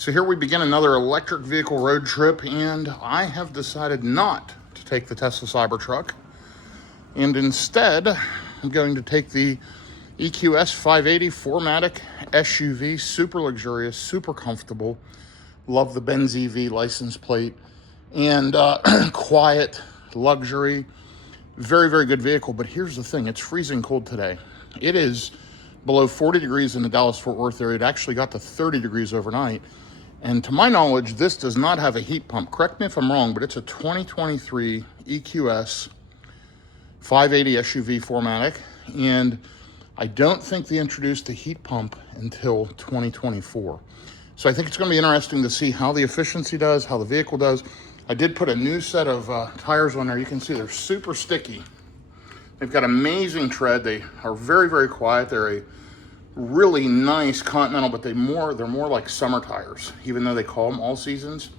So here we begin another electric vehicle road trip, and I have decided not to take the Tesla Cybertruck, and instead I'm going to take the EQS 580 4MATIC SUV. Super luxurious, super comfortable. Love the Benz EV license plate, and quiet, luxury, very, very good vehicle. But here's the thing, it's freezing cold today. It is below 40 degrees in the Dallas-Fort Worth area. It actually got to 30 degrees overnight. And to my knowledge, this does not have a heat pump. Correct me if I'm wrong, but it's a 2023 EQS 580 SUV 4MATIC. And I don't think they introduced the heat pump until 2024. So I think it's going to be interesting to see how the efficiency does, how the vehicle does. I did put a new set of tires on there. You can see they're super sticky. They've got amazing tread. They are very, very quiet. They're a really nice Continental, but they're more like summer tires, even though they call them all seasons.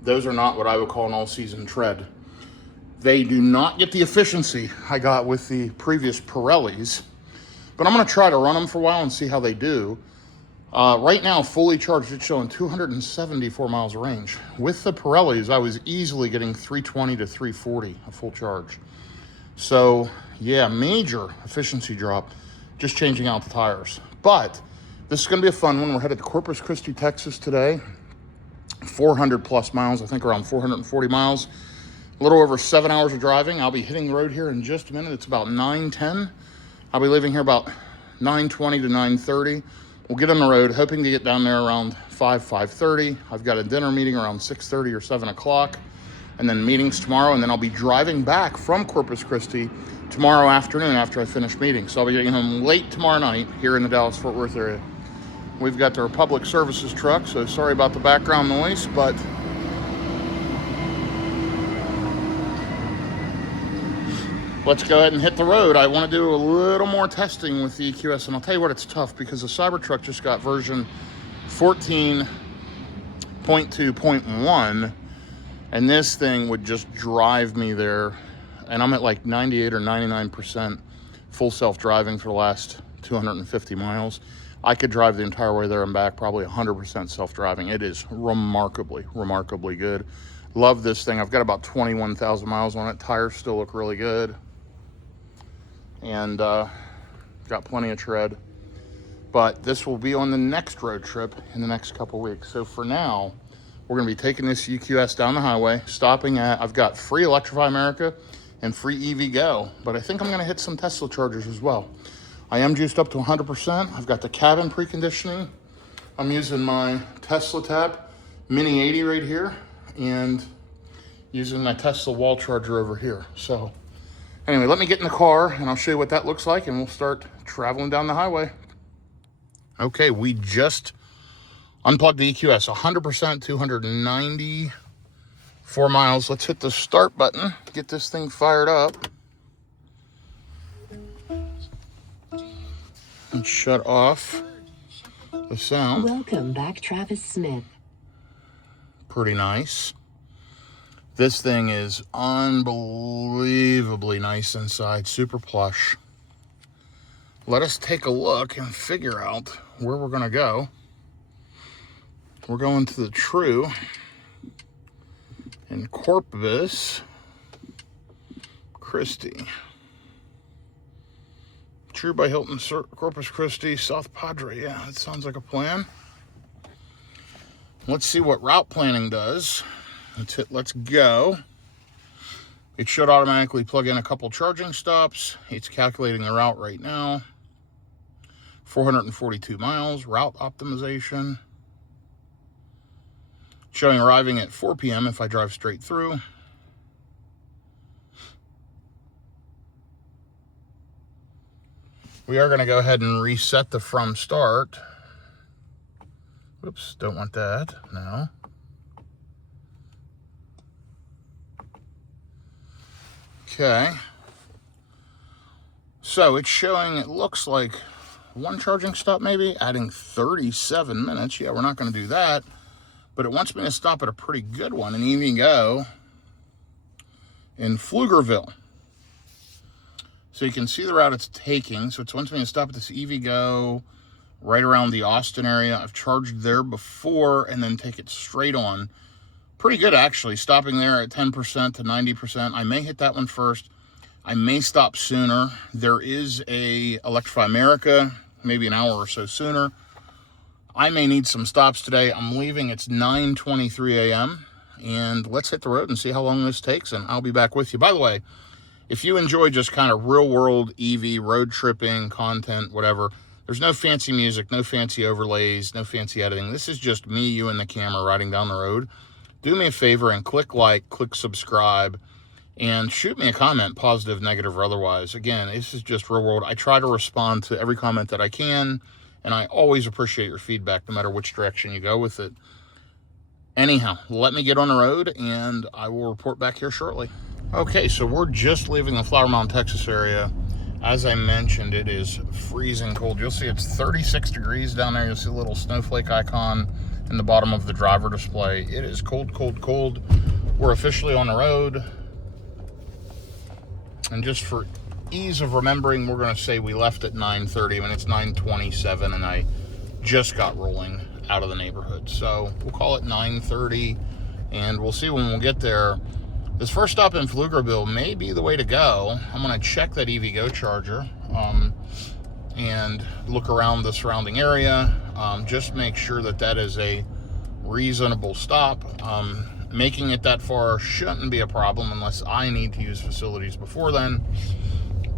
Those are not what I would call an all season tread. They do not get the efficiency I got with the previous Pirellis, but I'm going to try to run them for a while and see how they do. Right now, fully charged, it's showing 274 miles of range. With the Pirellis, I was easily getting 320 to 340 a full charge. So yeah, major efficiency drop, just changing out the tires. But this is going to be a fun one. We're headed to Corpus Christi, Texas today. 400 plus miles, I think around 440 miles. A little over 7 hours of driving. I'll be hitting the road here in just a minute. It's about 9:10. I'll be leaving here about 9:20 to 9:30. We'll get on the road, hoping to get down there around 5:30. I've got a dinner meeting around 6:30 or 7 o'clock, and then meetings tomorrow, and then I'll be driving back from Corpus Christi tomorrow afternoon after I finish meetings. So I'll be getting home late tomorrow night here in the Dallas-Fort Worth area. We've got our public services truck, so sorry about the background noise, but let's go ahead and hit the road. I want to do a little more testing with the EQS, and I'll tell you what, it's tough because the Cybertruck just got version 14.2.1, and this thing would just drive me there. And I'm at like 98 or 99% full self-driving for the last 250 miles. I could drive the entire way there and back, probably 100% self-driving. It is remarkably, remarkably good. Love this thing. I've got about 21,000 miles on it. Tires still look really good. And got plenty of tread. But this will be on the next road trip in the next couple weeks. So for now, we're gonna be taking this EQS down the highway, stopping at, I've got free Electrify America and free EV Go, but I think I'm gonna hit some Tesla chargers as well. I am juiced up to 100%. I've got the cabin preconditioning. I'm using my Tesla Tap Mini 80 right here and using my Tesla wall charger over here. So anyway, let me get in the car and I'll show you what that looks like, and we'll start traveling down the highway. Okay, we just unplugged the EQS, 100%, 294 miles. Let's hit the start button, get this thing fired up. And shut off the sound. Welcome back, Travis Smith. Pretty nice. This thing is unbelievably nice inside, super plush. Let us take a look and figure out where we're gonna go. We're going to the True in Corpus Christi. True by Hilton, Corpus Christi, South Padre. Yeah, that sounds like a plan. Let's see what route planning does. Let's hit let's go. It should automatically plug in a couple charging stops. It's calculating the route right now. 442 miles, route optimization. Showing arriving at 4 p.m. if I drive straight through. We are going to go ahead and reset the from start. Whoops, don't want that. No. Okay. So it's showing, it looks like one charging stop maybe, adding 37 minutes. Yeah, we're not going to do that. But it wants me to stop at a pretty good one, an EV Go in Pflugerville. So you can see the route it's taking. So it wants me to stop at this EV Go right around the Austin area. I've charged there before and then take it straight on. Pretty good, actually, stopping there at 10% to 90%. I may hit that one first. I may stop sooner. There is a Electrify America, maybe an hour or so sooner. I may need some stops today. I'm leaving. It's 9:23 a.m. And let's hit the road and see how long this takes, and I'll be back with you. By the way, if you enjoy just kind of real-world EV road tripping content, whatever, there's no fancy music, no fancy overlays, no fancy editing. This is just me, you, and the camera riding down the road. Do me a favor and click like, click subscribe, and shoot me a comment, positive, negative, or otherwise. Again, this is just real world. I try to respond to every comment that I can, and I always appreciate your feedback, no matter which direction you go with it. Anyhow, let me get on the road, and I will report back here shortly. Okay, so we're just leaving the Flower Mound, Texas area. As I mentioned, it is freezing cold. You'll see it's 36 degrees down there. You'll see a little snowflake icon in the bottom of the driver display. It is cold, cold, cold. We're officially on the road. And just for ease of remembering, we're going to say we left at 9:30 when it's 9:27, and I just got rolling out of the neighborhood. So we'll call it 9:30, and we'll see when we'll get there. This first stop in Pflugerville may be the way to go. I'm going to check that EVgo charger and look around the surrounding area. Just make sure that that is a reasonable stop. Making it that far shouldn't be a problem unless I need to use facilities before then.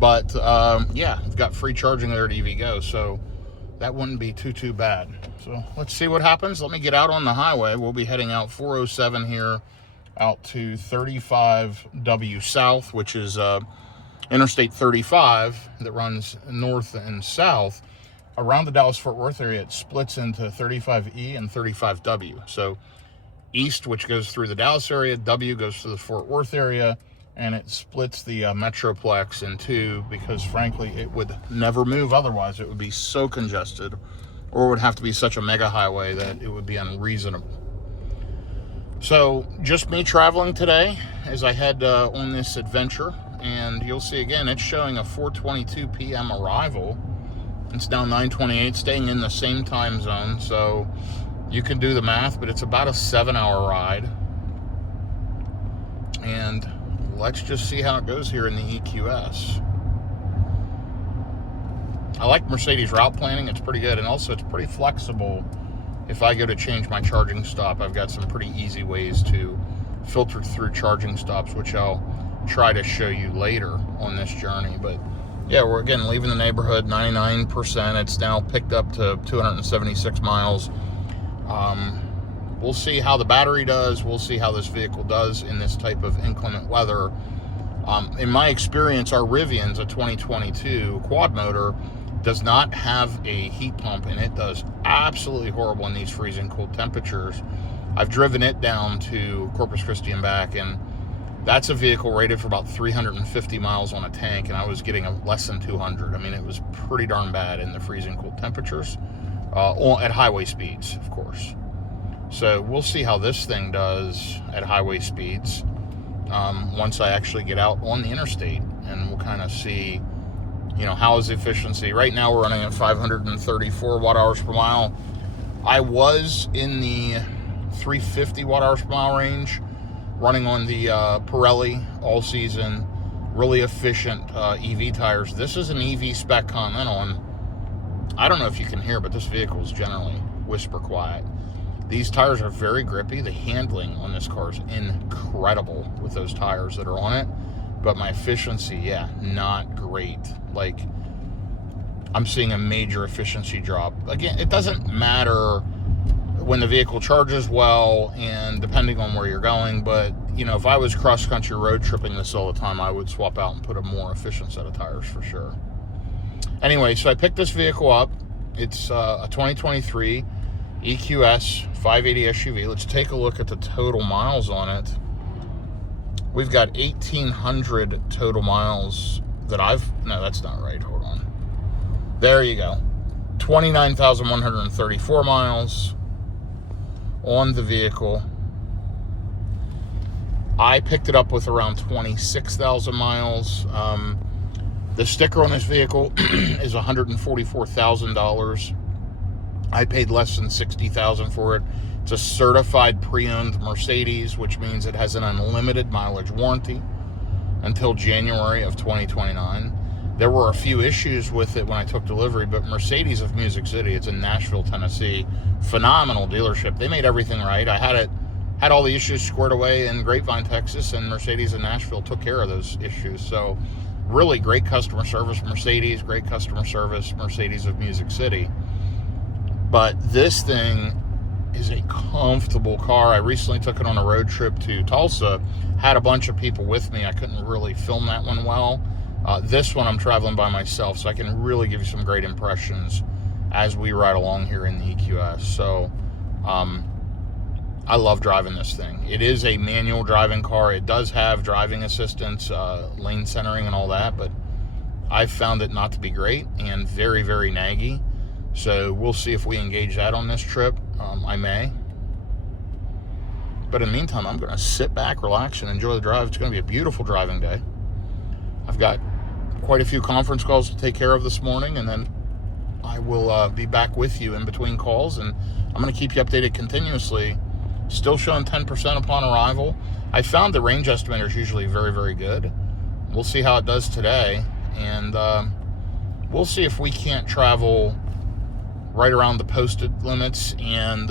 But yeah, I've got free charging there at EVgo, so that wouldn't be too bad. So let's see what happens. Let me get out on the highway. We'll be heading out 407 here, out to 35W South, which is Interstate 35 that runs north and south. Around the Dallas-Fort Worth area, it splits into 35E and 35W. So east, which goes through the Dallas area, W goes to the Fort Worth area, and it splits the Metroplex in two because, frankly, it would never move otherwise. It would be so congested, or it would have to be such a mega highway that it would be unreasonable. So just me traveling today as I head on this adventure, and you'll see again it's showing a 4:22 p.m. arrival. It's now 9:28, staying in the same time zone, so you can do the math, but it's about a 7-hour ride. And let's just see how it goes here in the EQS. I like Mercedes route planning. It's pretty good, and also it's pretty flexible. If I go to change my charging stop, I've got some pretty easy ways to filter through charging stops, which I'll try to show you later on this journey. But yeah, we're again leaving the neighborhood, 99%. It's now picked up to 276 miles. We'll see how the battery does. We'll see how this vehicle does in this type of inclement weather. In my experience, our Rivian's a 2022 quad motor does not have a heat pump, and it does absolutely horrible in these freezing cold temperatures. I've driven it down to Corpus Christi and back, and that's a vehicle rated for about 350 miles on a tank, and I was getting less than 200. I mean, it was pretty darn bad in the freezing cold temperatures, at highway speeds, of course. So we'll see how this thing does at highway speeds once I actually get out on the interstate, and we'll kind of see, you know, how is the efficiency. Right now we're running at 534 watt hours per mile. I was in the 350 watt hours per mile range, running on the Pirelli all season, really efficient EV tires. This is an EV spec Continental, and I don't know if you can hear, but this vehicle is generally whisper quiet. These tires are very grippy. The handling on this car is incredible with those tires that are on it. But my efficiency, yeah, not great. Like, I'm seeing a major efficiency drop. Again, it doesn't matter when the vehicle charges well and depending on where you're going. But, you know, if I was cross-country road tripping this all the time, I would swap out and put a more efficient set of tires for sure. Anyway, so I picked this vehicle up. It's a 2023 EQS 580 SUV. Let's take a look at the total miles on it. We've got 1,800 total miles that no, that's not right. Hold on. There you go. 29,134 miles on the vehicle. I picked it up with around 26,000 miles. The sticker on this vehicle is $144,000. I paid less than $60,000 for it. It's a certified pre-owned Mercedes, which means it has an unlimited mileage warranty until January of 2029. There were a few issues with it when I took delivery, but Mercedes of Music City, it's in Nashville, Tennessee, phenomenal dealership. They made everything right. I had all the issues squared away in Grapevine, Texas, and Mercedes in Nashville took care of those issues. So really great customer service, Mercedes, great customer service, Mercedes of Music City. But this thing is a comfortable car. I recently took it on a road trip to Tulsa, had a bunch of people with me. I couldn't really film that one well. This one I'm traveling by myself, so I can really give you some great impressions as we ride along here in the EQS. So I love driving this thing. It is a manual driving car. It does have driving assistance, lane centering and all that, but I've found it not to be great and very, very naggy. So we'll see if we engage that on this trip. I may. But in the meantime, I'm going to sit back, relax, and enjoy the drive. It's going to be a beautiful driving day. I've got quite a few conference calls to take care of this morning, and then I will be back with you in between calls, and I'm going to keep you updated continuously. Still showing 10% upon arrival. I found the range estimator is usually very, very good. We'll see how it does today, and we'll see if we can't travel right around the posted limits and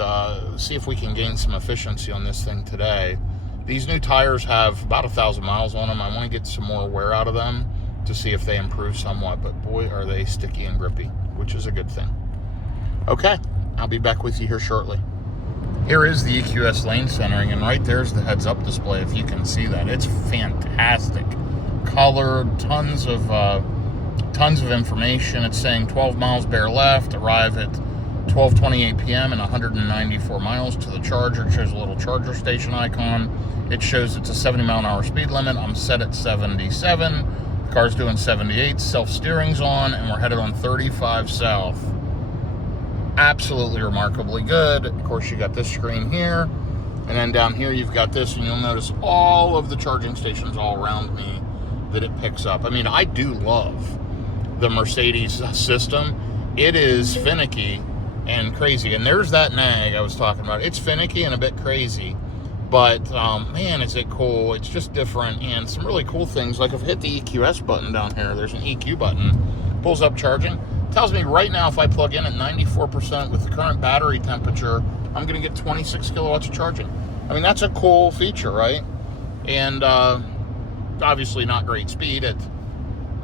see if we can gain some efficiency on this thing today. These new tires have about 1,000 miles on them. I want to get some more wear out of them to see if they improve somewhat, but boy, are they sticky and grippy, which is a good thing. Okay, I'll be back with you here shortly. Here is the EQS lane centering, and right there's the heads-up display, if you can see that. It's fantastic. Colored, tons of information. It's saying 12 miles bear left, arrive at 12:28 p.m. and 194 miles to the charger. It shows a little charger station icon. It shows it's a 70 mile an hour speed limit. I'm set at 77. The car's doing 78. Self-steering's on, and we're headed on 35 south. Absolutely remarkably good. Of course, you got this screen here, and then down here you've got this, and you'll notice all of the charging stations all around me that it picks up. I mean, I do love the Mercedes system. It is finicky and crazy, and there's that nag I was talking about. It's finicky and a bit crazy, but man, is it cool. It's just different, and some really cool things, like if I hit the EQS button down here, there's an EQ button, pulls up charging, tells me right now if I plug in at 94% with the current battery temperature, I'm going to get 26 kilowatts of charging. I mean, that's a cool feature, right? And obviously not great speed at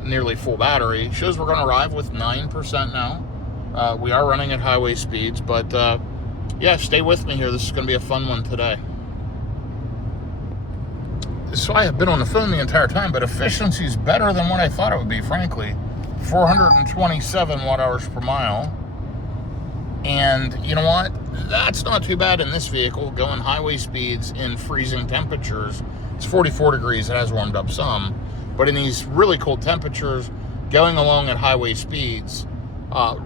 nearly full battery. Shows we're going to arrive with 9% now. We are running at highway speeds, but yeah, stay with me here. This is going to be a fun one today. So I have been on the phone the entire time, but efficiency is better than what I thought it would be, frankly. 427 watt hours per mile. And you know what? That's not too bad in this vehicle, going highway speeds in freezing temperatures. It's 44 degrees. It has warmed up some. But in these really cold temperatures, going along at highway speeds,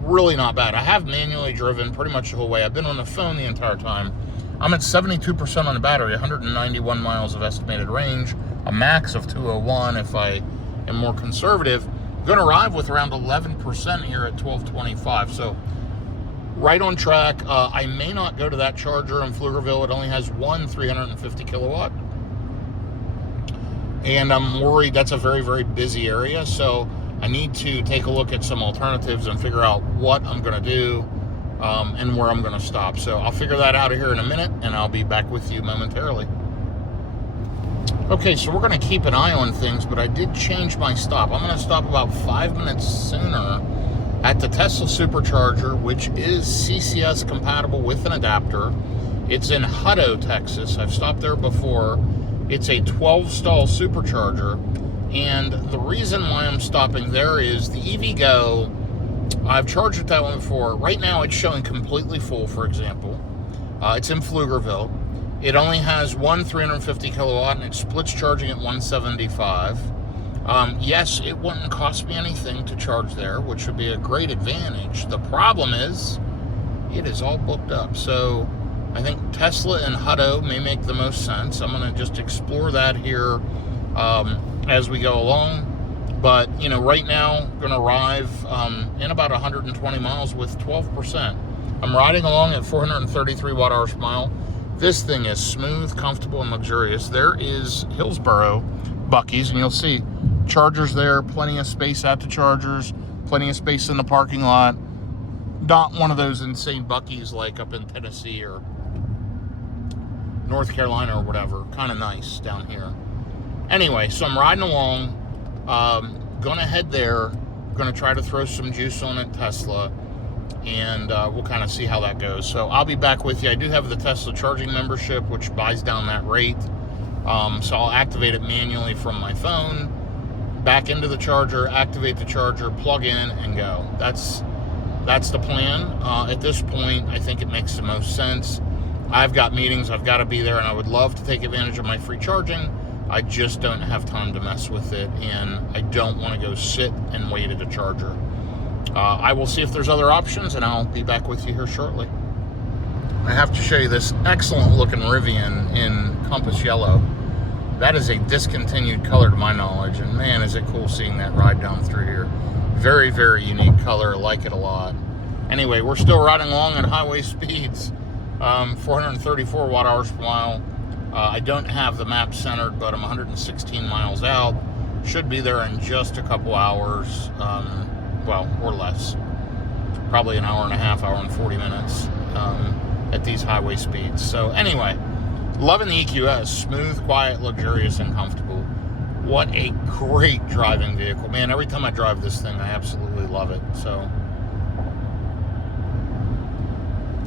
really not bad. I have manually driven pretty much the whole way. I've been on the phone the entire time. I'm at 72% on the battery, 191 miles of estimated range, a max of 201 if I am more conservative. I'm going to arrive with around 11% here at 1225. So right on track. I may not go to that charger in Pflugerville. It only has one 350 kilowatt. And I'm worried that's a very, very busy area. So I need to take a look at some alternatives and figure out what I'm going to do and where I'm going to stop. So I'll figure that out here in a minute, and I'll be back with you momentarily. Okay, so we're going to keep an eye on things, but I did change my stop. I'm going to stop about 5 minutes sooner at the Tesla Supercharger, which is CCS compatible with an adapter. It's in Hutto, Texas. I've stopped there before. It's a 12-stall supercharger, and the reason why I'm stopping there is the EVgo, I've charged it that one before. Right now, it's showing completely full, for example. It's in Pflugerville. It only has one 350 kilowatt, and it splits charging at 175. Yes, it wouldn't cost me anything to charge there, which would be a great advantage. The problem is, it is all booked up. So I think Tesla and Hutto may make the most sense. I'm going to just explore that here as we go along. But, you know, right now, going to arrive in about 120 miles with 12%. I'm riding along at 433 watt-hours per mile. This thing is smooth, comfortable, and luxurious. There is Hillsboro Buc-ee's, and you'll see chargers there, plenty of space at the chargers, plenty of space in the parking lot. Not one of those insane Buc-ee's like up in Tennessee or North Carolina or whatever. Kind of nice down here. Anyway, so I'm riding along. Gonna head there. Gonna try to throw some juice on at Tesla, and we'll kind of see how that goes. So I'll be back with you. I do have the Tesla charging membership, which buys down that rate. So I'll activate it manually from my phone, back into the charger, activate the charger, plug in, and go. That's the plan. At this point, I think it makes the most sense. I've got meetings, I've got to be there, and I would love to take advantage of my free charging. I just don't have time to mess with it, and I don't want to go sit and wait at a charger. I will see if there's other options, and I'll be back with you here shortly. I have to show you this excellent looking Rivian in Compass Yellow. That is a discontinued color to my knowledge, and man, is it cool seeing that ride down through here. Very, very unique color. I like it a lot. Anyway, we're still riding along at highway speeds. 434 watt-hours per mile. I don't have the map centered, but I'm 116 miles out. Should be there in just a couple hours, well, or less. Probably an hour and a half, hour and 40 minutes at these highway speeds. So anyway, loving the EQS. Smooth, quiet, luxurious, and comfortable. What a great driving vehicle. Man, every time I drive this thing, I absolutely love it. So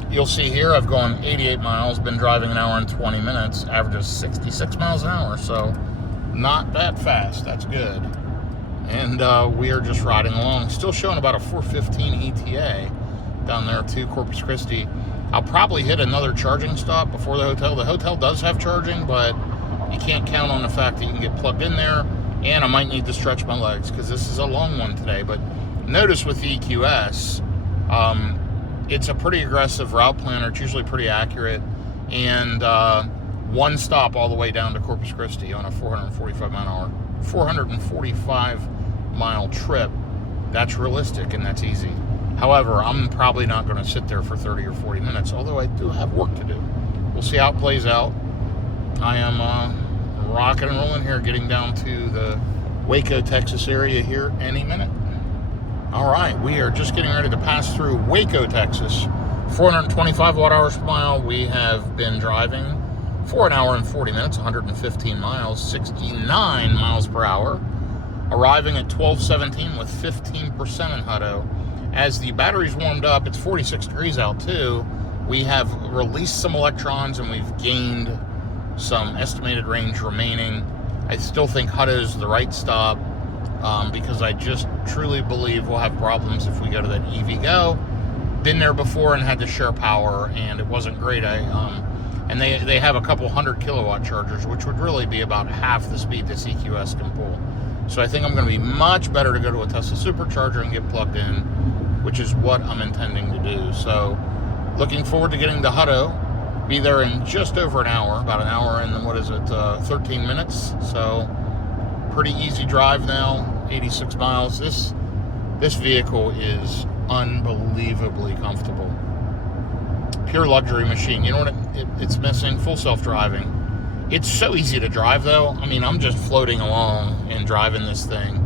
you'll see here I've gone 88 miles, been driving an hour and 20 minutes, averages 66 miles an hour, so not that fast. That's good. And we are just riding along. Still showing about a 415 ETA down there to Corpus Christi. I'll probably hit another charging stop before the hotel. The hotel does have charging, but you can't count on the fact that you can get plugged in there, and I might need to stretch my legs because this is a long one today. But notice with the EQS, it's a pretty aggressive route planner. It's usually pretty accurate, and one stop all the way down to Corpus Christi on a 445 mile trip. That's realistic and that's easy. However, I'm probably not going to sit there for 30 or 40 minutes, although I do have work to do. We'll see how it plays out. I am rocking and rolling here, getting down to the Waco, Texas area here any minute. All right, we are just getting ready to pass through Waco, Texas. 425 watt-hours per mile. We have been driving for an hour and 40 minutes, 115 miles, 69 miles per hour. Arriving at 12:17 with 15% in Hutto. As the battery's warmed up, it's 46 degrees out too. We have released some electrons and we've gained some estimated range remaining. I still think Hutto's the right stop because I just truly believe we'll have problems if we go to that EVgo. Been there before and had to share power, and it wasn't great. And they have a couple 100 kilowatt chargers, which would really be about half the speed this EQS can pull. So I think I'm going to be much better to go to a Tesla supercharger and get plugged in, which is what I'm intending to do. So looking forward to getting to Hutto. Be there in just over an hour, about an hour and 13 minutes. So pretty easy drive now, 86 miles. This vehicle is unbelievably comfortable. Pure luxury machine. You know what it's missing? Full self-driving. It's so easy to drive though. I mean, I'm just floating along and driving this thing,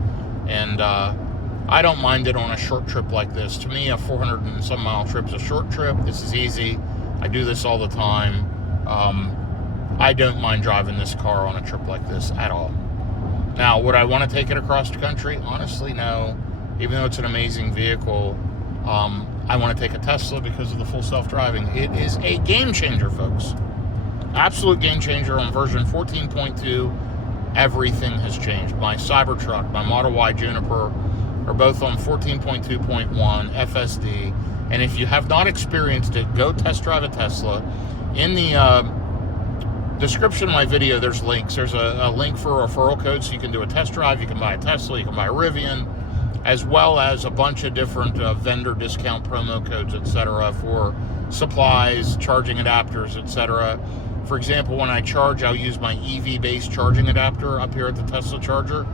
and I don't mind it on a short trip like this. To me, a 400 and some mile trip is a short trip. This is easy. I do this all the time. I don't mind driving this car on a trip like this at all. Now, would I want to take it across the country? Honestly, no. Even though it's an amazing vehicle, I want to take a Tesla because of the full self-driving. It is a game changer, folks. Absolute game changer. On version 14.2, everything has changed. My Cybertruck, my Model Y Juniper are both on 14.2.1 FSD. And if you have not experienced it, go test drive a Tesla. In the description of my video, there's links. There's a link for a referral code, so you can do a test drive. You can buy a Tesla, you can buy a Rivian, as well as a bunch of different vendor discount promo codes, etc., for supplies, charging adapters, etc. For example, when I charge, I'll use my EV-based charging adapter up here at the Tesla charger.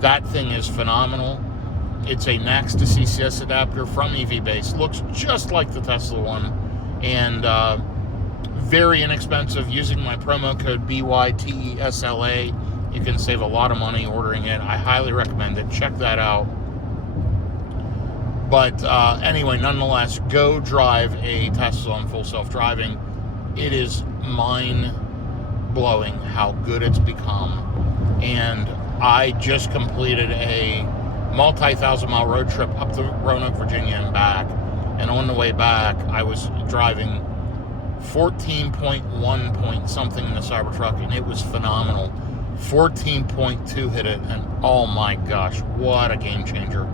That thing is phenomenal. It's a NACS to CCS adapter from EV Base. Looks just like the Tesla one, and very inexpensive. Using my promo code BYTESLA, you can save a lot of money ordering it. I highly recommend it. Check that out. But anyway, nonetheless, go drive a Tesla on full self-driving. It is mind-blowing how good it's become. And I just completed a multi-thousand-mile road trip up to Roanoke, Virginia and back. And on the way back, I was driving 14.1 point something in the Cybertruck, and it was phenomenal. 14.2 hit it, and oh my gosh, what a game changer.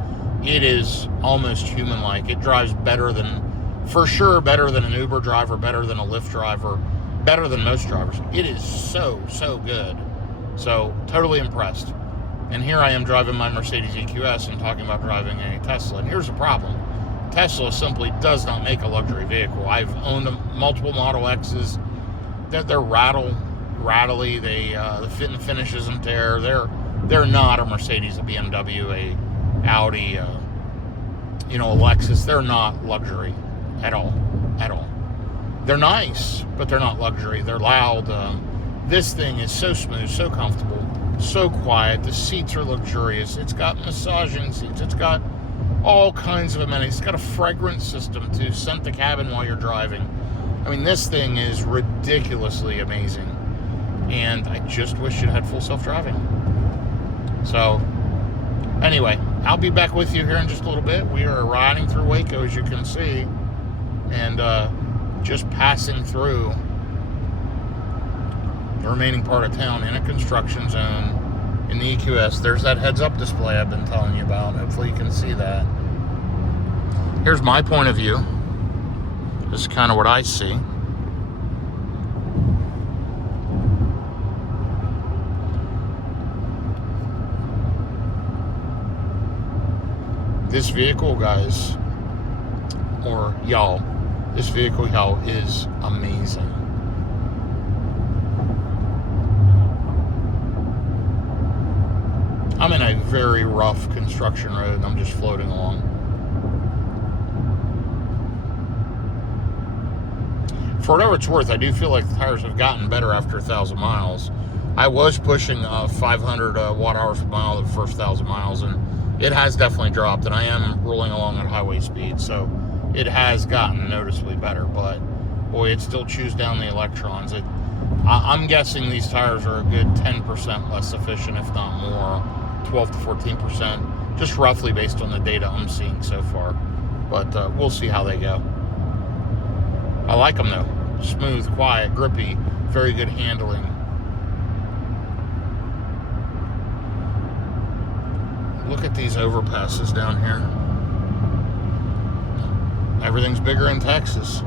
It is almost human-like. It drives better than, for sure, better than an Uber driver, better than a Lyft driver, better than most drivers. It is so, so good. So, totally impressed. And here I am driving my Mercedes EQS and talking about driving a Tesla. And here's the problem. Tesla simply does not make a luxury vehicle. I've owned multiple Model X's. They're rattly. The fit and finish isn't there. They're not a Mercedes, a BMW, a Audi, a Lexus. They're not luxury at all. They're nice, but they're not luxury. They're loud. This thing is so smooth, so comfortable, so quiet. The seats are luxurious. It's got massaging seats. It's got all kinds of amenities. It's got a fragrance system to scent the cabin while you're driving. I mean, this thing is ridiculously amazing. And I just wish it had full self-driving. So, anyway, I'll be back with you here in just a little bit. We are riding through Waco, as you can see, and just passing through the remaining part of town in a construction zone in the EQS. There's that heads-up display I've been telling you about. Hopefully you can see that. Here's my point of view. This is kind of what I see. This vehicle, guys, or y'all, this vehicle, y'all, is amazing. I'm in a very rough construction road, and I'm just floating along. For whatever it's worth, I do feel like the tires have gotten better after 1,000 miles. I was pushing 500 watt-hours per mile the first 1,000 miles, and it has definitely dropped, and I am rolling along at highway speed, so it has gotten noticeably better, but boy, it still chews down the electrons. I'm guessing these tires are a good 10% less efficient, if not more, 12 to 14%, just roughly based on the data I'm seeing so far, but we'll see how they go. I like them though. Smooth, quiet, grippy, very good handling. Look at these overpasses down here. Everything's bigger in Texas.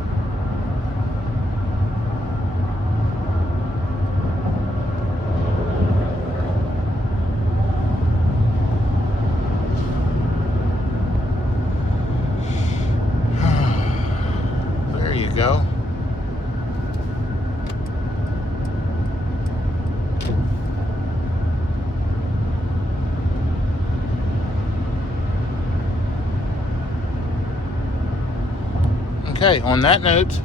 There you go. Okay, on that note,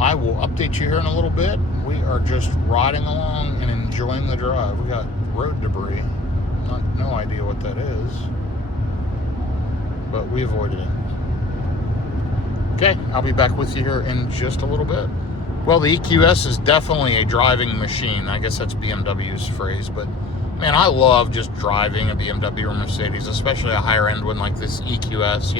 I will update you here in a little bit. We are just riding along and enjoying the drive. We got road debris. No idea what that is, but we avoided it. Okay, I'll be back with you here in just a little bit. Well, the EQS is definitely a driving machine. I guess that's BMW's phrase, but man, I love just driving a BMW or Mercedes, especially a higher end one like this EQS,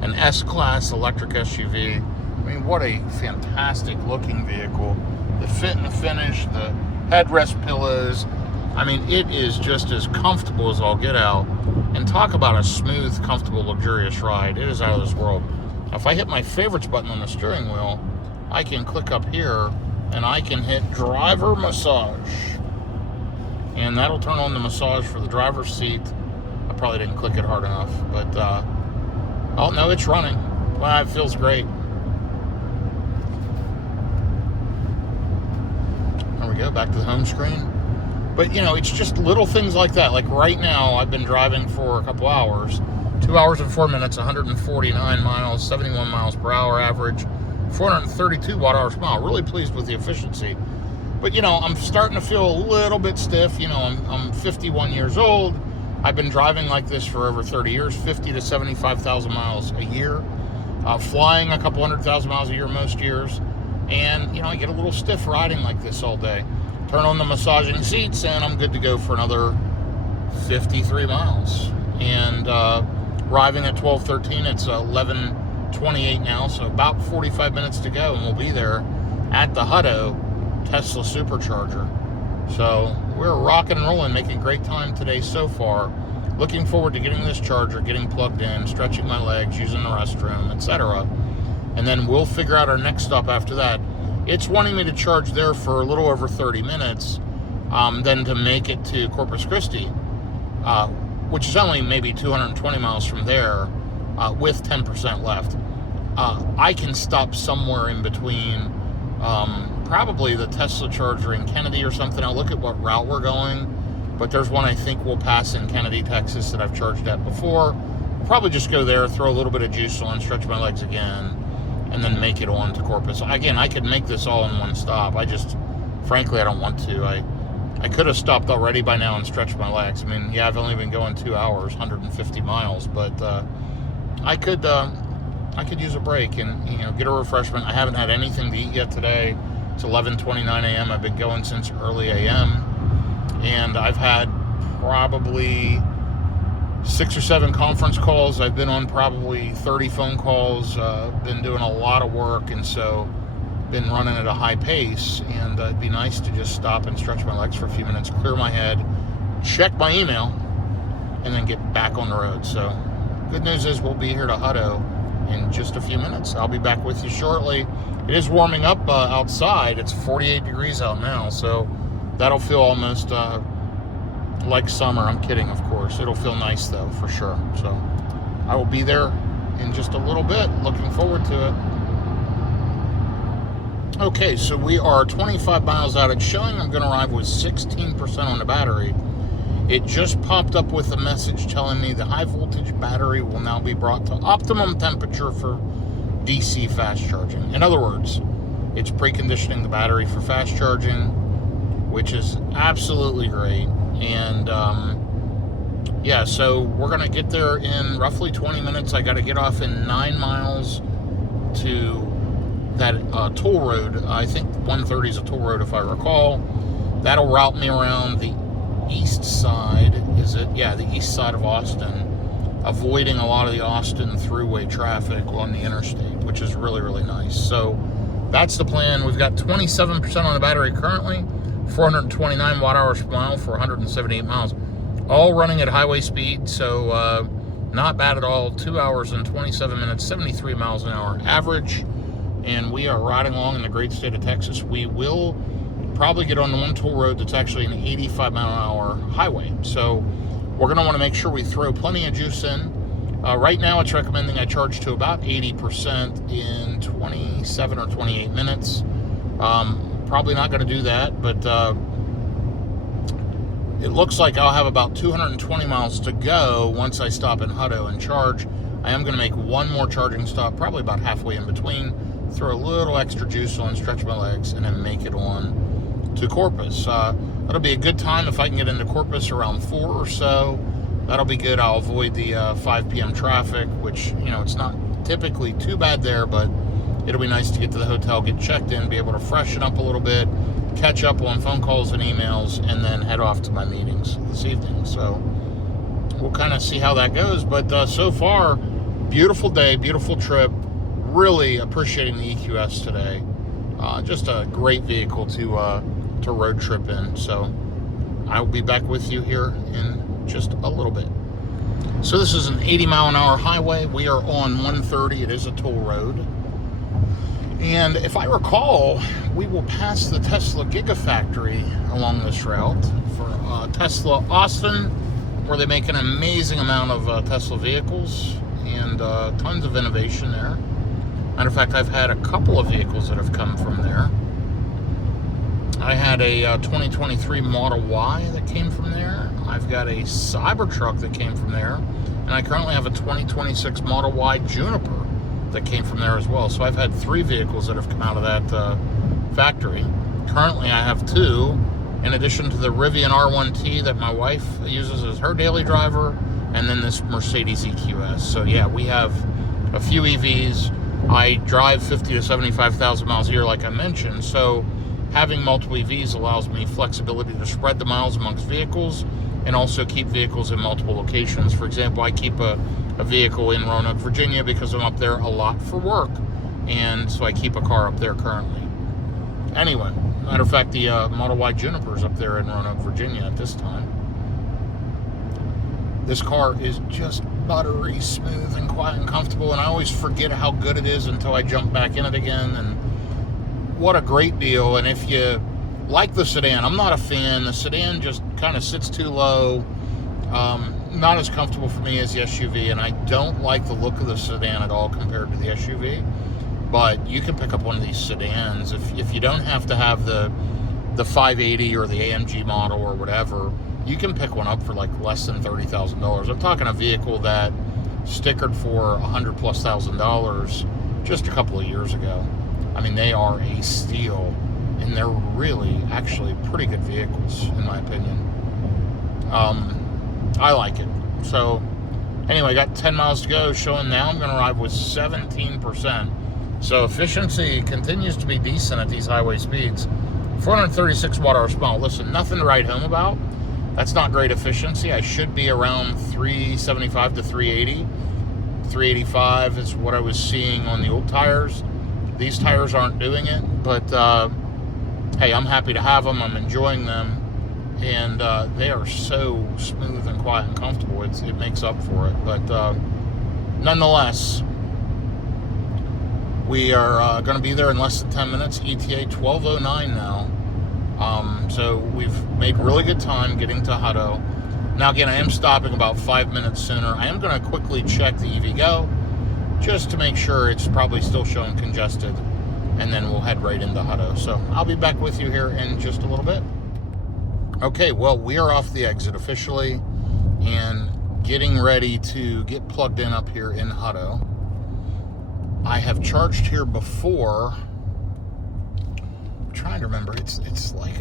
an S-Class electric SUV. I mean, what a fantastic looking vehicle. The fit and the finish, the headrest pillows. I mean, it is just as comfortable as all get out. And talk about a smooth, comfortable, luxurious ride. It is out of this world. Now, if I hit my favorites button on the steering wheel, I can click up here and I can hit driver massage. And that'll turn on the massage for the driver's seat. I probably didn't click it hard enough, but oh no, it's running. Wow, it feels great. There we go, back to the home screen. But, you know, it's just little things like that. Like right now, I've been driving for a couple hours, 2 hours and 4 minutes, 149 miles, 71 miles per hour average, 432 watt-hours per mile. Really pleased with the efficiency. But, you know, I'm starting to feel a little bit stiff. You know, I'm 51 years old. I've been driving like this for over 30 years, 50 to 75,000 miles a year, flying a couple 100,000 miles a year most years. And, you know, I get a little stiff riding like this all day. Turn on the massaging seats, and I'm good to go for another 53 miles. And arriving at 12:13, it's 11:28 now, so about 45 minutes to go, and we'll be there at the Hutto Tesla Supercharger. So we're rocking and rolling, making great time today so far. Looking forward to getting this charger, getting plugged in, stretching my legs, using the restroom, etc. And then we'll figure out our next stop after that. It's wanting me to charge there for a little over 30 minutes, then to make it to Corpus Christi, which is only maybe 220 miles from there, with 10% left. I can stop somewhere in between, probably the Tesla charger in Kennedy or something. I'll look at what route we're going, but there's one I think we'll pass in Kennedy, Texas that I've charged at before. I'll probably just go there, throw a little bit of juice on, stretch my legs again, and then make it on to Corpus. Again, I could make this all in one stop. Frankly, I don't want to. I could have stopped already by now and stretched my legs. I mean, yeah, I've only been going 2 hours, 150 miles, but I could use a break and, you know, get a refreshment. I haven't had anything to eat yet today. It's 11:29 a.m. I've been going since early a.m. and I've had probably 6 or 7 conference calls. I've been on probably 30 phone calls, been doing a lot of work, and so been running at a high pace, and it'd be nice to just stop and stretch my legs for a few minutes, clear my head, check my email, and then get back on the road. So good news is we'll be here to Hutto in just a few minutes. I'll be back with you shortly. It is warming up outside. It's 48 degrees out now, so that'll feel almost like summer. I'm kidding, of course. It'll feel nice, though, for sure. So I will be there in just a little bit. Looking forward to it. Okay, so we are 25 miles out. It's showing I'm going to arrive with 16% on the battery. It just popped up with a message telling me the high voltage battery will now be brought to optimum temperature for DC fast charging. In other words, it's preconditioning the battery for fast charging, which is absolutely great. And yeah, so we're going to get there in roughly 20 minutes. I got to get off in 9 miles to that toll road. I think 130 is a toll road, if I recall. That'll route me around the east side, is it? Yeah, the east side of Austin, avoiding a lot of the Austin throughway traffic on the interstate, which is really, really nice. So that's the plan. We've got 27% on the battery currently, 429 watt-hours per mile for 178 miles, all running at highway speed, so not bad at all. 2 hours and 27 minutes, 73 miles an hour average, and we are riding along in the great state of Texas. We will probably get on the one toll road that's actually an 85-mile-an-hour highway, so we're going to want to make sure we throw plenty of juice in. Right now, it's recommending I charge to about 80% in 27 or 28 minutes. Probably not going to do that, but it looks like I'll have about 220 miles to go once I stop in Hutto and charge. I am going to make one more charging stop, probably about halfway in between, throw a little extra juice on, stretch my legs, and then make it on to Corpus. That'll be a good time if I can get into Corpus around 4 or so. That'll be good. I'll avoid the 5 p.m. traffic, which, you know, it's not typically too bad there, but it'll be nice to get to the hotel, get checked in, be able to freshen up a little bit, catch up on phone calls and emails, and then head off to my meetings this evening. So we'll kind of see how that goes. But so far, beautiful day, beautiful trip. Really appreciating the EQS today. Just a great vehicle to road trip in. So I will be back with you here in just a little bit. So this is an 80-mile-an-hour highway. We are on 130. It is a toll road. And if I recall, we will pass the Tesla Gigafactory along this route for Tesla Austin, where they make an amazing amount of Tesla vehicles and tons of innovation there. Matter of fact, I've had a couple of vehicles that have come from there. I had got a 2023 Model Y that came from there. I've got a Cybertruck that came from there. And I currently have a 2026 Model Y Juniper that came from there as well. So I've had 3 vehicles that have come out of that factory. Currently I have 2, in addition to the Rivian R1T that my wife uses as her daily driver, and then this Mercedes EQS. So yeah, we have a few EVs. I drive 50 to 75,000 miles a year, like I mentioned. So having multiple EVs allows me flexibility to spread the miles amongst vehicles and also keep vehicles in multiple locations. For example, I keep a vehicle in Roanoke, Virginia because I'm up there a lot for work. And so I keep a car up there currently. Anyway, matter of fact, the Model Y Juniper is up there in Roanoke, Virginia at this time. This car is just buttery smooth and quiet and comfortable, and I always forget how good it is until I jump back in it again. And what a great deal. And if you like the sedan, I'm not a fan. The sedan just kind of sits too low. Not as comfortable for me as the SUV, and I don't like the look of the sedan at all compared to the SUV. But you can pick up one of these sedans if you don't have to have the 580 or the AMG model or whatever. You can pick one up for like less than $30,000. I'm talking a vehicle that stickered for $100,000+ just a couple of years ago. I mean, they are a steal, and they're really actually pretty good vehicles in my opinion. I like it. So anyway, I got 10 miles to go, showing now I'm going to arrive with 17%. So efficiency continues to be decent at these highway speeds. 436 watt-hours per mile. Listen, nothing to write home about. That's not great efficiency. I should be around 375 to 380. 385 is what I was seeing on the old tires. These tires aren't doing it, but hey, I'm happy to have them. I'm enjoying them, and they are so smooth and quiet and comfortable. It makes up for it. But nonetheless, we are going to be there in less than 10 minutes. ETA 12:09 now. So we've made really good time getting to Hutto. Now again, I am stopping about 5 minutes sooner. I am going to quickly check the EVgo just to make sure it's probably still showing congested, and then we'll head right into Hutto. So I'll be back with you here in just a little bit. Okay, well, we are off the exit officially and getting ready to get plugged in up here in Hutto. I have charged here before. I'm trying to remember. It's like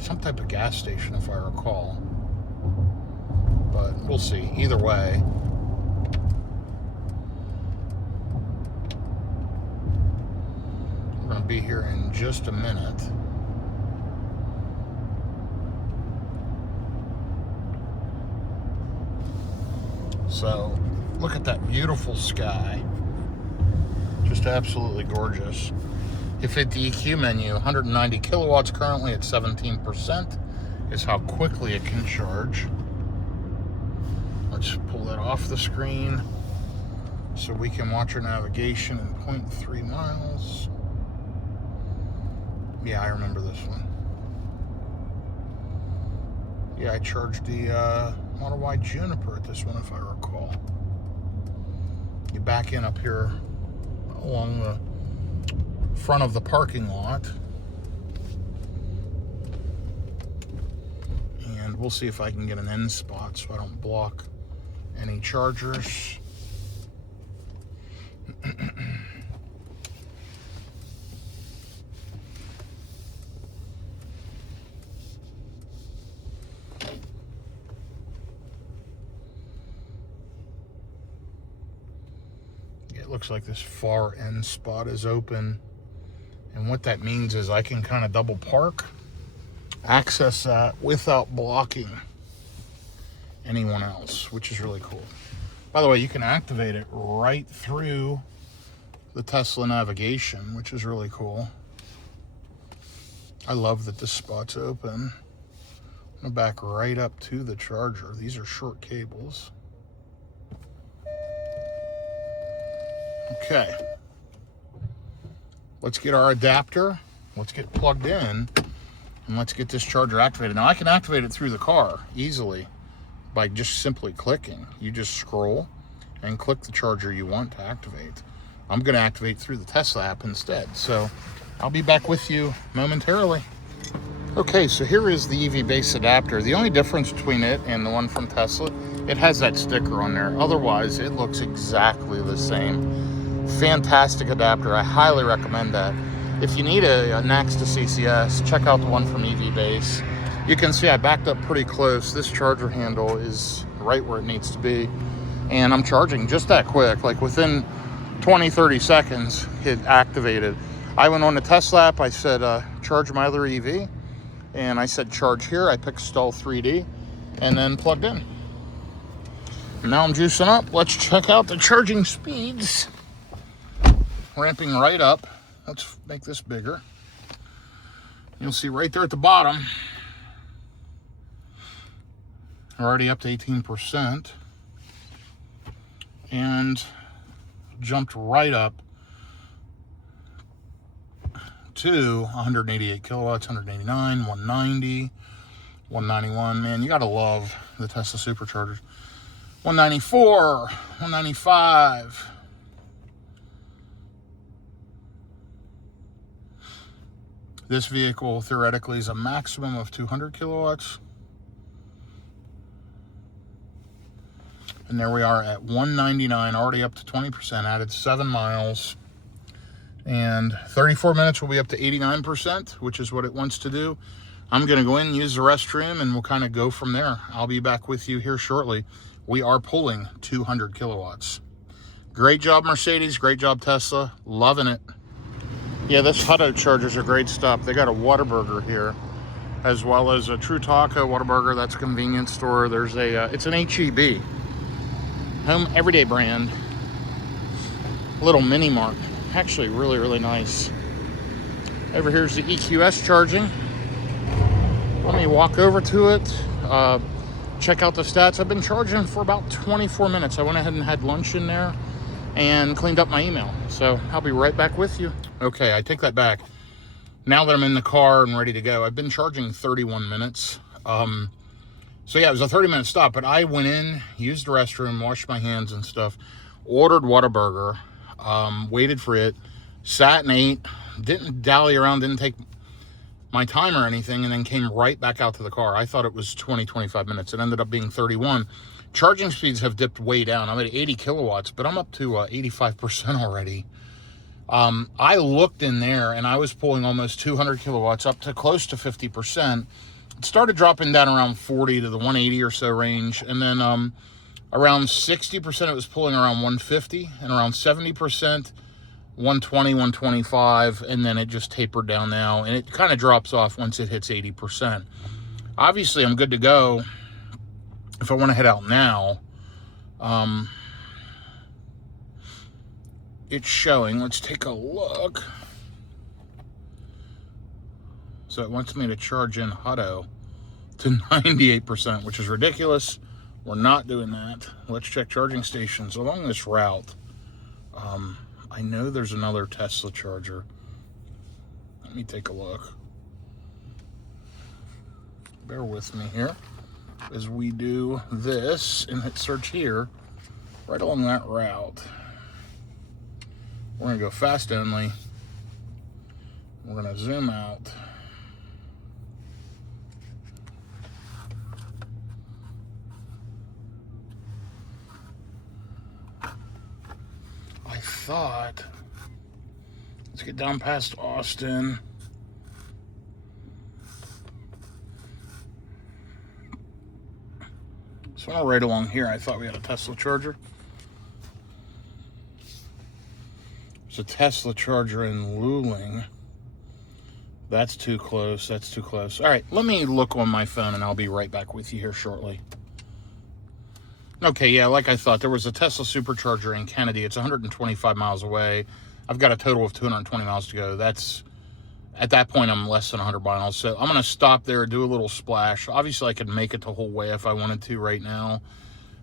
some type of gas station, if I recall. But we'll see. Either way. We're going to be here in just a minute. So, look at that beautiful sky. Just absolutely gorgeous. If hit the EQ menu, 190 kilowatts currently at 17% is how quickly it can charge. Let's pull that off the screen so we can watch our navigation in 0.3 miles. Yeah, I remember this one. Yeah, I charged the Model Y Juniper at this one, if I recall. You back in up here along the front of the parking lot, and we'll see if I can get an end spot so I don't block any chargers. It looks like this far end spot is open, and what that means is I can kind of double park, access that without blocking anyone else, which is really cool. By the way, you can activate it right through the Tesla navigation, which is really cool. I love that this spot's open. I'm gonna back right up to the charger. These are short cables. Okay, let's get our adapter, let's get plugged in, and let's get this charger activated. Now I can activate it through the car easily by just simply clicking. You just scroll and click the charger you want to activate. I'm going to activate through the Tesla app instead. So I'll be back with you momentarily. Okay, so here is the EV base adapter. The only difference between it and the one from Tesla, it has that sticker on there. Otherwise, it looks exactly the same. Fantastic adapter. I highly recommend that. If you need a next to CCS, check out the one from EV base. You can see I backed up pretty close. This charger handle is right where it needs to be. And I'm charging just that quick. Like within 20, 30 seconds, it activated. I went on the Tesla app. I said, charge my other EV. And I said charge here. I picked Stall 3D and then plugged in. Now I'm juicing up. Let's check out the charging speeds. Ramping right up. Let's make this bigger. You'll see right there at the bottom, we're already up to 18% and jumped right up to 188 kilowatts, 189, 190, 191. Man, you gotta love the Tesla superchargers. 194, 195. This vehicle theoretically is a maximum of 200 kilowatts. And there we are at 199, already up to 20%, added 7 miles. And 34 minutes will be up to 89%, which is what it wants to do. I'm going to go in and use the restroom, and we'll kind of go from there. I'll be back with you here shortly. We are pulling 200 kilowatts. Great job, Mercedes. Great job, Tesla. Loving it. Yeah, this Hutto chargers are great stuff. They got a Whataburger here, as well as a True Taco Whataburger. That's a convenience store. There's a, it's an HEB, home everyday brand. Little mini mart. Actually really, really nice. Over here's the EQS charging. Let me walk over to it, check out the stats. I've been charging for about 24 minutes. I went ahead and had lunch in there and cleaned up my email. So I'll be right back with you. Okay, I take that back. Now that I'm in the car and ready to go, I've been charging 31 minutes. So yeah, it was a 30-minute stop, but I went in, used the restroom, washed my hands and stuff, ordered Whataburger, waited for it, sat and ate, didn't dally around, didn't take my time or anything, and then came right back out to the car. I thought it was 20, 25 minutes. It ended up being 31. Charging speeds have dipped way down. I'm at 80 kilowatts, but I'm up to 85% already. I looked in there, and I was pulling almost 200 kilowatts, up to close to 50%. It started dropping down around 40 to the 180 or so range, and then around 60% it was pulling around 150, and around 70%, 120, 125, and then it just tapered down now, and it kind of drops off once it hits 80%. Obviously, I'm good to go if I want to head out now. It's showing. Let's take a look. So it wants me to charge in Hutto to 98%, which is ridiculous. We're not doing that. Let's check charging stations along this route. I know there's another Tesla charger. Let me take a look. Bear with me here as we do this and hit search here right along that route. We're going to go fast only. We're going to zoom out. I thought, let's get down past Austin. So right along here, I thought we had a Tesla charger. There's a Tesla charger in Luling. That's too close. That's too close. All right, let me look on my phone, and I'll be right back with you here shortly. Okay, yeah, like I thought, there was a Tesla supercharger in Kennedy. It's 125 miles away. I've got a total of 220 miles to go. That's, at that point, I'm less than 100 miles. So I'm going to stop there, do a little splash. Obviously, I could make it the whole way if I wanted to right now.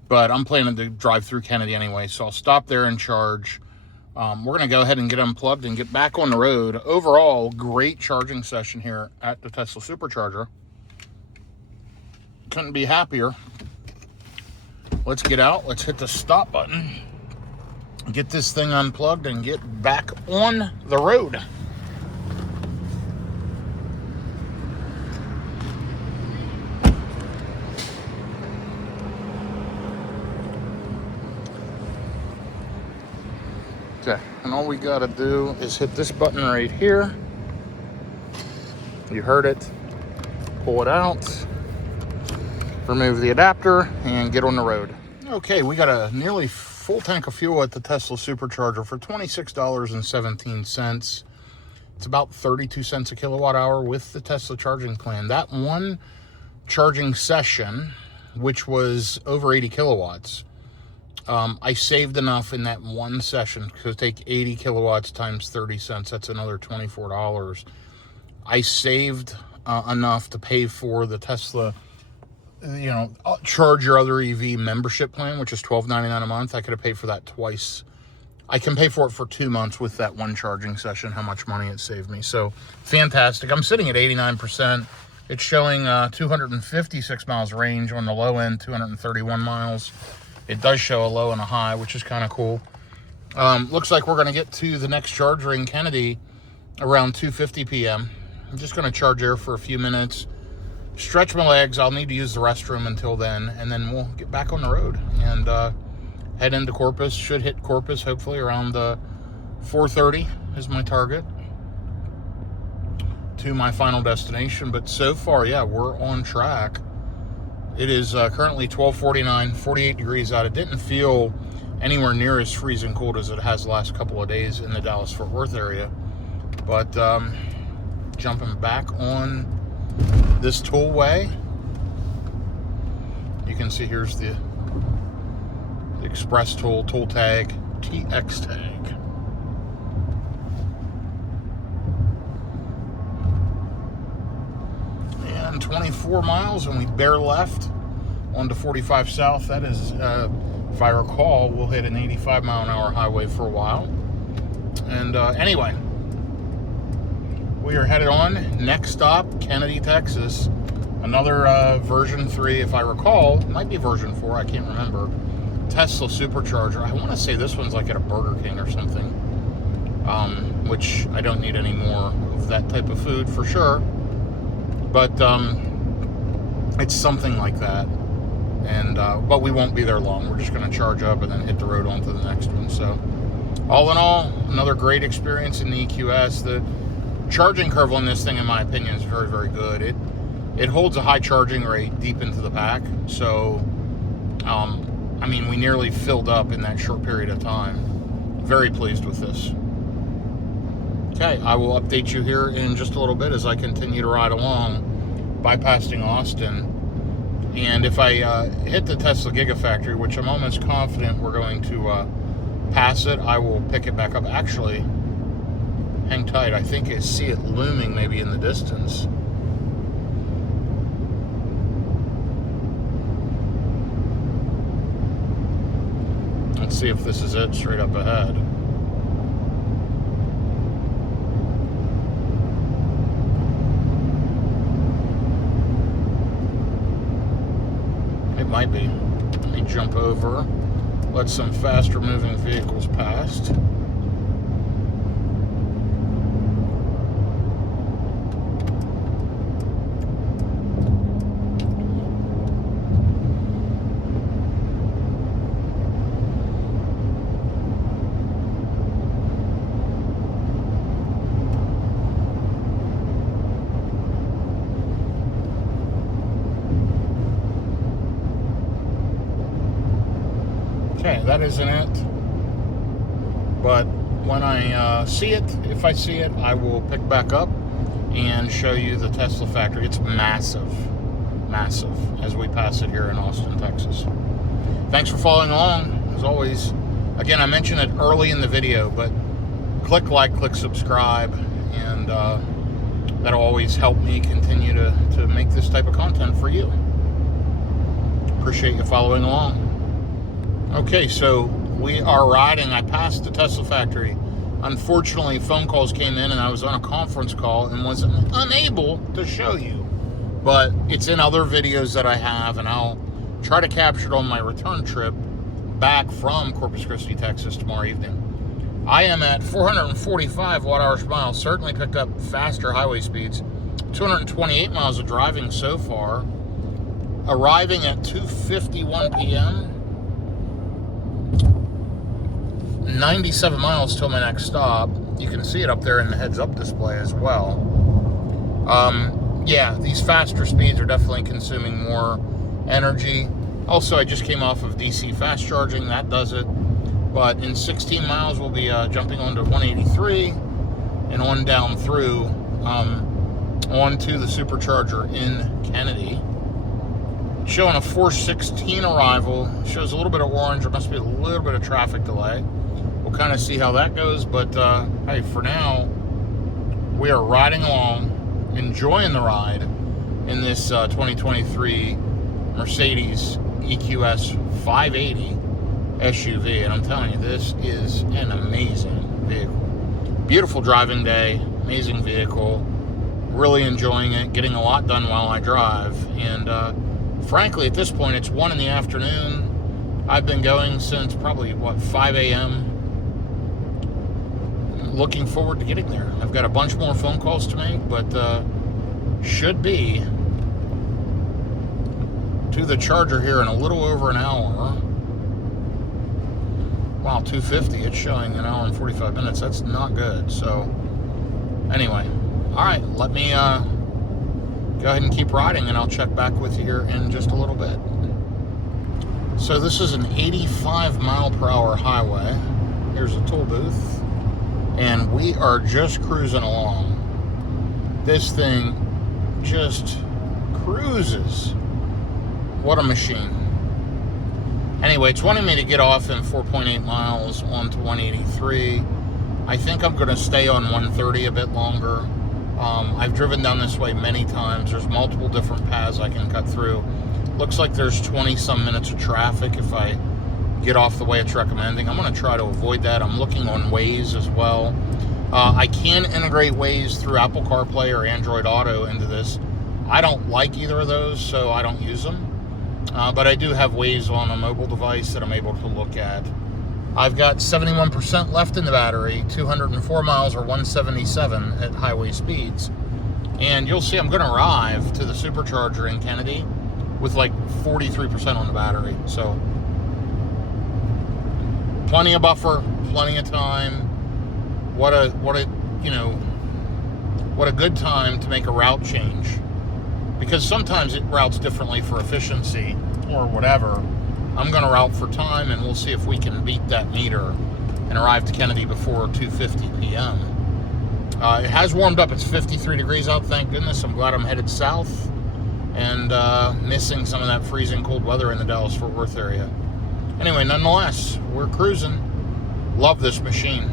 But I'm planning to drive through Kennedy anyway, so I'll stop there and charge. We're going to go ahead and get unplugged and get back on the road. Overall, great charging session here at the Tesla supercharger. Couldn't be happier. Let's get out. Let's hit the stop button. Get this thing unplugged and get back on the road. Okay, and all we gotta do is hit this button right here. You heard it. Pull it out, remove the adapter, and get on the road. Okay, we got a nearly full tank of fuel at the Tesla Supercharger for $26.17. It's about 32 cents a kilowatt hour with the Tesla charging plan. That one charging session, which was over 80 kilowatts, I saved enough in that one session to take 80 kilowatts times 30 cents. That's another $24. I saved enough to pay for the Tesla, charge your other EV membership plan, which is $12.99 a month. I could have paid for that twice. I can pay for it for 2 months with that one charging session, how much money it saved me. So fantastic. I'm sitting at 89%. It's showing 256 miles range on the low end, 231 miles. It does show a low and a high, which is kind of cool. Looks like we're going to get to the next charger in Kennedy around 2:50 p.m. I'm just going to charge air for a few minutes, stretch my legs. I'll need to use the restroom until then, and then we'll get back on the road and head into Corpus. Should hit Corpus hopefully around 4:30 is my target to my final destination. But so far, yeah, we're on track. It is currently 12:49, 48 degrees out. It didn't feel anywhere near as freezing cold as it has the last couple of days in the Dallas-Fort Worth area. But jumping back on this tollway, you can see here's the Express toll tag, TX tag. And 24 miles, and we bear left onto 45 South. That is, if I recall, we'll hit an 85 mile an hour highway for a while. And anyway, we are headed on. Next stop, Kennedy, Texas. Another version 3, if I recall. It might be version 4, I can't remember. Tesla Supercharger. I want to say this one's like at a Burger King or something. Which I don't need any more of that type of food for sure. But it's something like that. And but we won't be there long. We're just going to charge up and then hit the road on to the next one. So all in all, another great experience in the EQS. The charging curve on this thing, in my opinion, is very, very good. It holds a high charging rate deep into the pack. So, I mean, we nearly filled up in that short period of time. Very pleased with this. Okay, I will update you here in just a little bit as I continue to ride along, bypassing Austin. And if I hit the Tesla Gigafactory, which I'm almost confident we're going to pass it, I will pick it back up. Actually, hang tight. I think I see it looming maybe in the distance. Let's see if this is it straight up ahead. It might be. Let me jump over. Let some faster moving vehicles past. Okay, that isn't it. But when I see it, if I see it, I will pick back up and show you the Tesla factory. It's massive, massive, as we pass it here in Austin, Texas. Thanks for following along, as always. Again, I mentioned it early in the video, but click like, click subscribe, and that'll always help me continue to make this type of content for you. Appreciate you following along. Okay, so we are riding. I passed the Tesla factory. Unfortunately, phone calls came in and I was on a conference call and was unable to show you. But it's in other videos that I have, and I'll try to capture it on my return trip back from Corpus Christi, Texas tomorrow evening. I am at 445 watt-hours per mile. Certainly picked up faster highway speeds. 228 miles of driving so far. Arriving at 2:51 p.m. 97 miles till my next stop. You can see it up there in the heads-up display as well. Yeah, these faster speeds are definitely consuming more energy. Also, I just came off of DC fast charging. That does it. But in 16 miles, we'll be jumping onto 183 and on down through onto the supercharger in Kennedy. Showing a 4:16 arrival. Shows a little bit of orange. There must be a little bit of traffic delay. We'll kind of see how that goes. But hey, for now, we are riding along, enjoying the ride in this 2023 Mercedes EQS 580 SUV. And I'm telling you, this is an amazing vehicle. Beautiful driving day, amazing vehicle. Really enjoying it, getting a lot done while I drive. And frankly, at this point, it's 1 in the afternoon. I've been going since probably, 5 a.m. Looking forward to getting there. I've got a bunch more phone calls to make, but should be to the charger here in a little over an hour. Wow, 250. It's showing an hour and 45 minutes. That's not good. So, anyway. All right, let me go ahead and keep riding, and I'll check back with you here in just a little bit. So this is an 85 mile per hour highway. Here's a toll booth, and we are just cruising along. This thing just cruises. What a machine. Anyway, it's wanting me to get off in 4.8 miles onto 183. I think I'm going to stay on 130 a bit longer. I've driven down this way many times. There's multiple different paths I can cut through. Looks like there's 20-some minutes of traffic if I get off the way it's recommending. I'm going to try to avoid that. I'm looking on Waze as well. I can integrate Waze through Apple CarPlay or Android Auto into this. I don't like either of those, so I don't use them. But I do have Waze on a mobile device that I'm able to look at. I've got 71% left in the battery, 204 miles or 177 at highway speeds. And you'll see I'm going to arrive to the supercharger in Kennedy with like 43% on the battery. So plenty of buffer, plenty of time. What a good time to make a route change. Because sometimes it routes differently for efficiency or whatever. I'm going to route for time, and we'll see if we can beat that meter and arrive to Kennedy before 2:50 p.m. It has warmed up. It's 53 degrees out, thank goodness. I'm glad I'm headed south and missing some of that freezing cold weather in the Dallas-Fort Worth area. Anyway, nonetheless, we're cruising. Love this machine,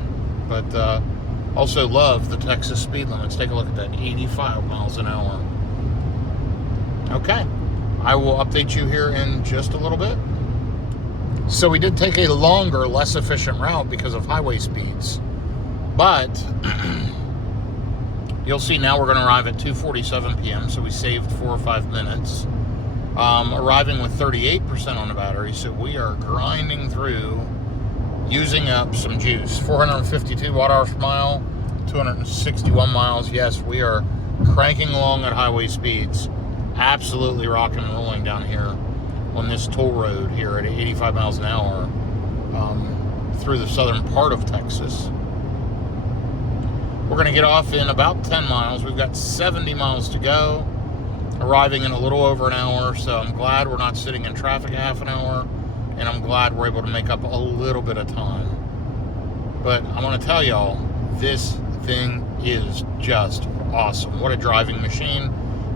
but also love the Texas speed limits. Take a look at that, 85 miles an hour. Okay, I will update you here in just a little bit. So we did take a longer, less efficient route because of highway speeds. But you'll see now we're going to arrive at 2:47 p.m., so we saved 4 or 5 minutes. Arriving with 38% on the battery, so we are grinding through, using up some juice. 452 watt-hours per mile, 261 miles. Yes, we are cranking along at highway speeds. Absolutely rocking and rolling down here on this toll road here at 85 miles an hour through the southern part of Texas. We're going to get off in about 10 miles. We've got 70 miles to go, arriving in a little over an hour, so I'm glad we're not sitting in traffic a half an hour, and I'm glad we're able to make up a little bit of time. But I want to tell y'all, this thing is just awesome. What a driving machine.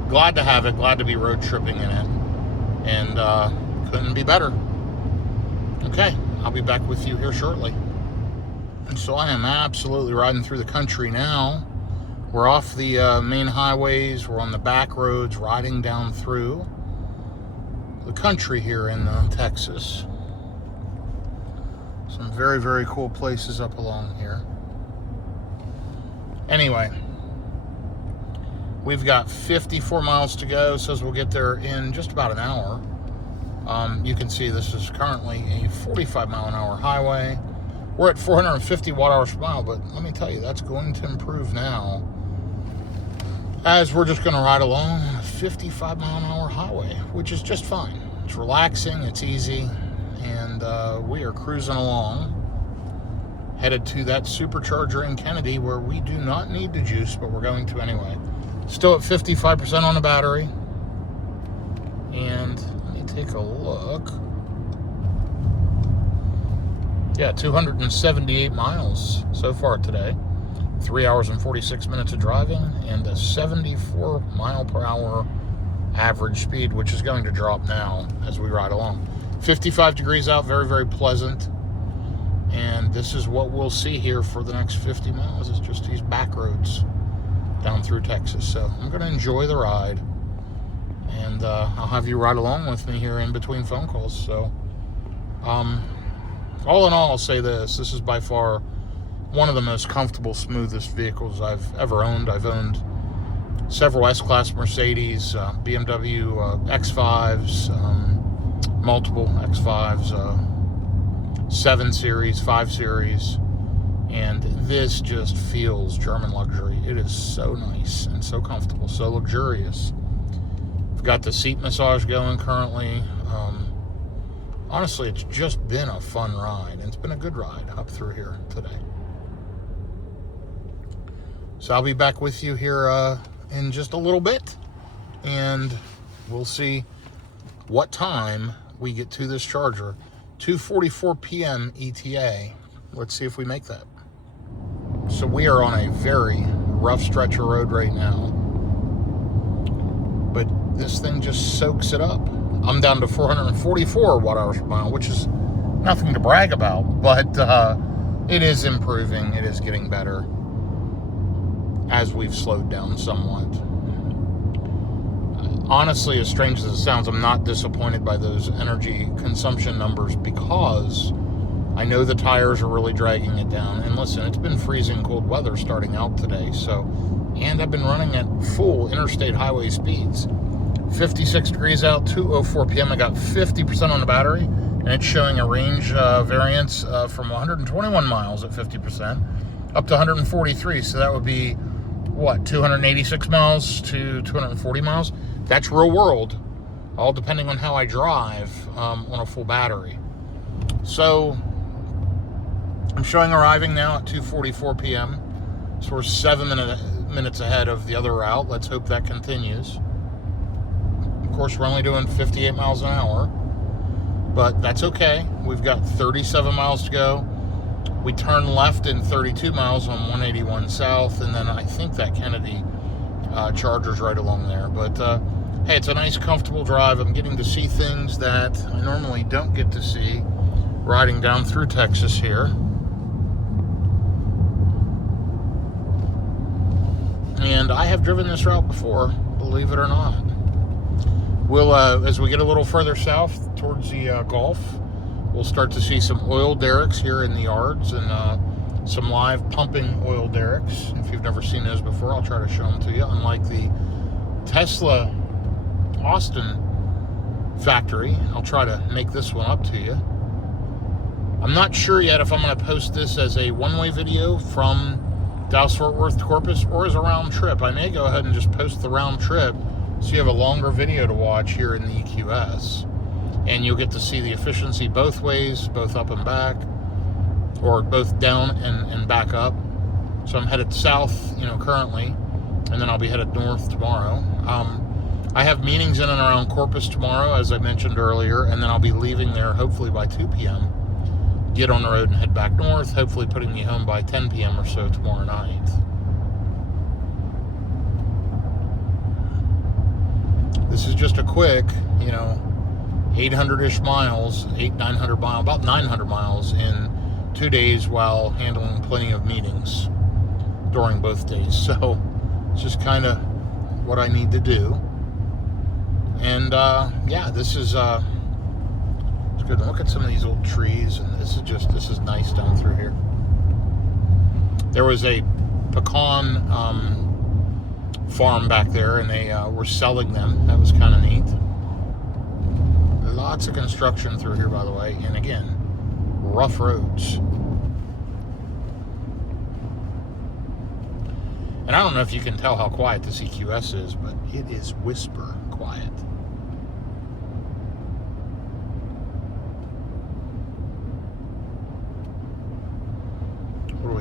Glad to have it, glad to be road tripping in it, and couldn't be better. Okay, I'll be back with you here shortly. And so I am absolutely riding through the country now. We're off the main highways, we're on the back roads, riding down through the country here in Texas. Some very, very cool places up along here. Anyway, we've got 54 miles to go. It says we'll get there in just about an hour. You can see this is currently a 45 mile an hour highway. We're at 450 watt-hours per mile, but let me tell you, that's going to improve now, as we're just going to ride along on a 55 mile an hour highway, which is just fine. It's relaxing, it's easy, and we are cruising along. headed to that supercharger in Kennedy where we do not need to juice, but we're going to anyway. Still at 55% on the battery. And let me take a look. Yeah, 278 miles so far today. 3 hours and 46 minutes of driving and a 74 mile per hour average speed, which is going to drop now as we ride along. 55 degrees out, very, very pleasant. And this is what we'll see here for the next 50 miles. It's just these back roads down through Texas. So I'm going to enjoy the ride. And I'll have you ride along with me here in between phone calls. So all in all, I'll say this. This is by far one of the most comfortable, smoothest vehicles I've ever owned. I've owned several S-Class Mercedes, BMW X5s, multiple X5s, 7 Series, 5 Series, and this just feels German luxury. It is so nice and so comfortable, so luxurious. I've got the seat massage going currently. Honestly, it's just been a fun ride, and it's been a good ride up through here today. So I'll be back with you here in just a little bit, and we'll see what time we get to this charger. 2:44 p.m. ETA. Let's see if we make that. So we are on a very rough stretch of road right now, but this thing just soaks it up. I'm down to 444 watt-hours per mile, which is nothing to brag about, but it is improving. It is getting better as we've slowed down somewhat. Honestly, as strange as it sounds, I'm not disappointed by those energy consumption numbers because I know the tires are really dragging it down. And listen, it's been freezing cold weather starting out today, and I've been running at full interstate highway speeds. 56 degrees out, 2:04 p.m. I got 50% on the battery, and it's showing a range variance from 121 miles at 50% up to 143. So that would be, what, 286 miles to 240 miles? That's real world, all depending on how I drive on a full battery. So I'm showing arriving now at 2:44 p.m. So we're 7 minutes ahead of the other route. Let's hope that continues. Of course, we're only doing 58 miles an hour, but that's okay. We've got 37 miles to go. We turn left in 32 miles on 181 South, and then I think that Kennedy charger's right along there. But hey, it's a nice, comfortable drive. I'm getting to see things that I normally don't get to see riding down through Texas here. And I have driven this route before, believe it or not. We'll, as we get a little further south towards the Gulf, we'll start to see some oil derricks here in the yards and some live pumping oil derricks. If you've never seen those before, I'll try to show them to you. Unlike the Tesla Austin factory, I'll try to make this one up to you. I'm not sure yet if I'm going to post this as a one-way video from Dallas-Fort Worth to Corpus or as a round trip. I may go ahead and just post the round trip so you have a longer video to watch here in the EQS. And you'll get to see the efficiency both ways, both up and back, or both down and back up. So I'm headed south, currently, and then I'll be headed north tomorrow. I have meetings in and around Corpus tomorrow, as I mentioned earlier, and then I'll be leaving there hopefully by 2 p.m. Get on the road and head back north, hopefully putting me home by 10 p.m. or so tomorrow night. This is just a quick, 800-ish miles, 900 miles, about 900 miles in 2 days while handling plenty of meetings during both days. So it's just kind of what I need to do. And yeah, this is it's good. Look at some of these old trees, and this is nice down through here. There was a pecan farm back there, and they were selling them. That was kind of neat. Lots of construction through here, by the way, and again, rough roads. And I don't know if you can tell how quiet this EQS is, but it is whisper quiet.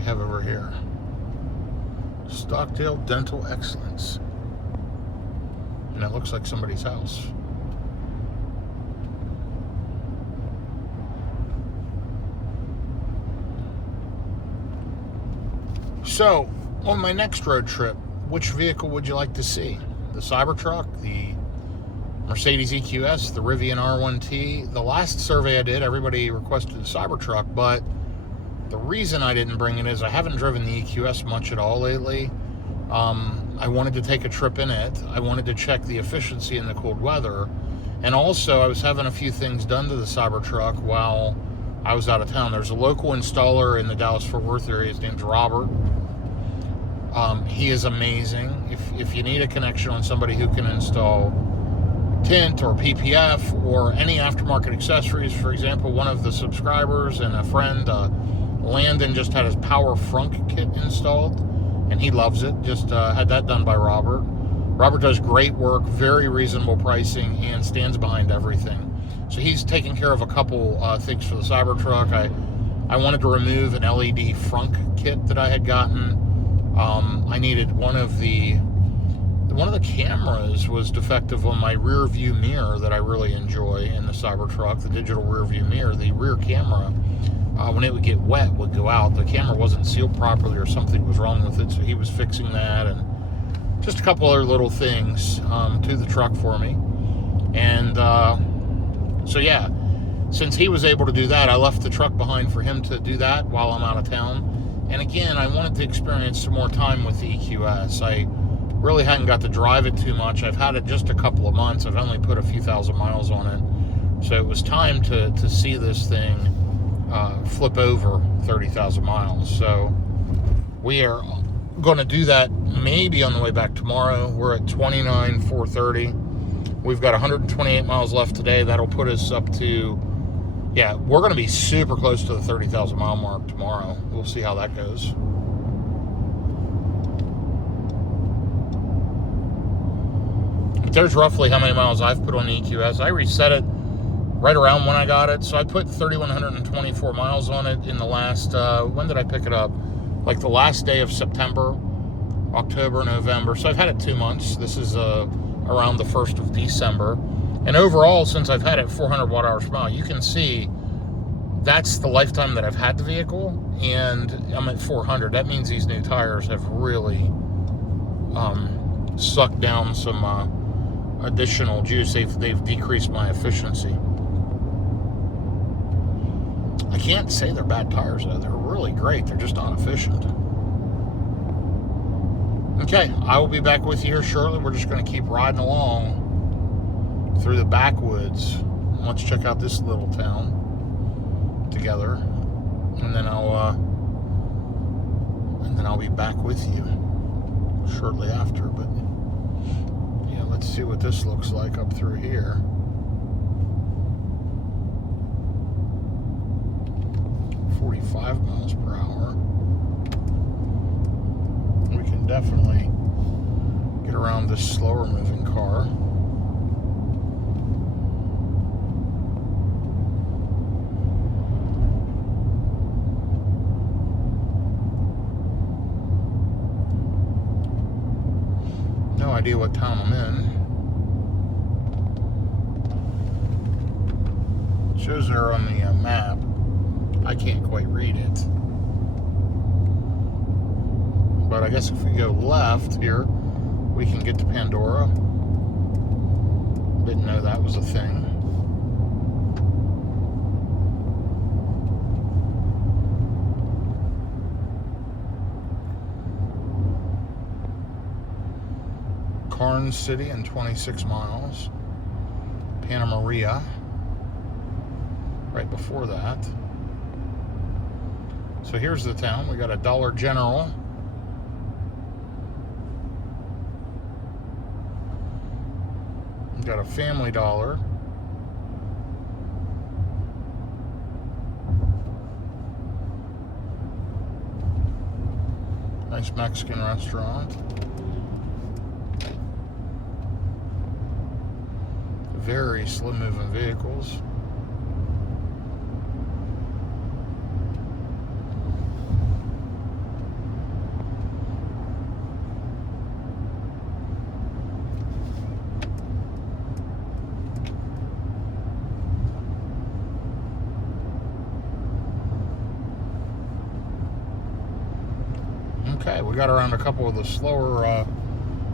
we have over here? Stockdale Dental Excellence. And it looks like somebody's house. So, on my next road trip, which vehicle would you like to see? The Cybertruck, the Mercedes EQS, the Rivian R1T. The last survey I did, everybody requested the Cybertruck, but the reason I didn't bring it is I haven't driven the EQS much at all lately. I wanted to take a trip in it. I wanted to check the efficiency in the cold weather. And also, I was having a few things done to the Cybertruck while I was out of town. There's a local installer in the Dallas-Fort Worth area. His name's Robert. He is amazing. If you need a connection on somebody who can install tint or PPF or any aftermarket accessories, for example, one of the subscribers and a friend, Landon, just had his Power Frunk kit installed, and he loves it. Just had that done by Robert. Robert does great work, very reasonable pricing, and stands behind everything. So he's taking care of a couple things for the Cybertruck. I wanted to remove an LED frunk kit that I had gotten. I needed one of the cameras was defective on my rear view mirror that I really enjoy in the Cybertruck, the digital rear view mirror. The rear camera, when it would get wet, would go out. The camera wasn't sealed properly or something was wrong with it, so he was fixing that, and just a couple other little things to the truck for me. And so yeah, since he was able to do that, I left the truck behind for him to do that while I'm out of town. And again, I wanted to experience some more time with the EQS. I really hadn't got to drive it too much. I've had it just a couple of months. I've only put a few thousand miles on it. So it was time to see this thing flip over 30,000 miles. So we are going to do that maybe on the way back tomorrow. We're at 29,430. We've got 128 miles left today. That'll put us up to, yeah, we're going to be super close to the 30,000 mile mark tomorrow. We'll see how that goes. But there's roughly how many miles I've put on the EQS. I reset it right around when I got it. So I put 3,124 miles on it in the last, when did I pick it up? Like the last day of September, October, November. So I've had it 2 months. This is around the 1st of December. And overall, since I've had it 400 watt hours per mile, you can see that's the lifetime that I've had the vehicle, and I'm at 400. That means these new tires have really sucked down some additional juice. They've decreased my efficiency. I can't say they're bad tires, though. They're really great. They're just not efficient. Okay, I will be back with you here shortly. We're just going to keep riding along through the backwoods. Let's check out this little town together, and then I'll be back with you shortly after. But yeah, let's see what this looks like up through here. 45 miles per hour. We can definitely get around this slower moving car. No idea what town I'm in. It shows there on the map. I can't quite read it. But I guess if we go left here, we can get to Pandora. Didn't know that was a thing. Karnes City in 26 miles. Panna Maria right before that. So here's the town. We got a Dollar General. We got a Family Dollar. Nice Mexican restaurant. Very slow moving vehicles. Okay, we got around a couple of the slower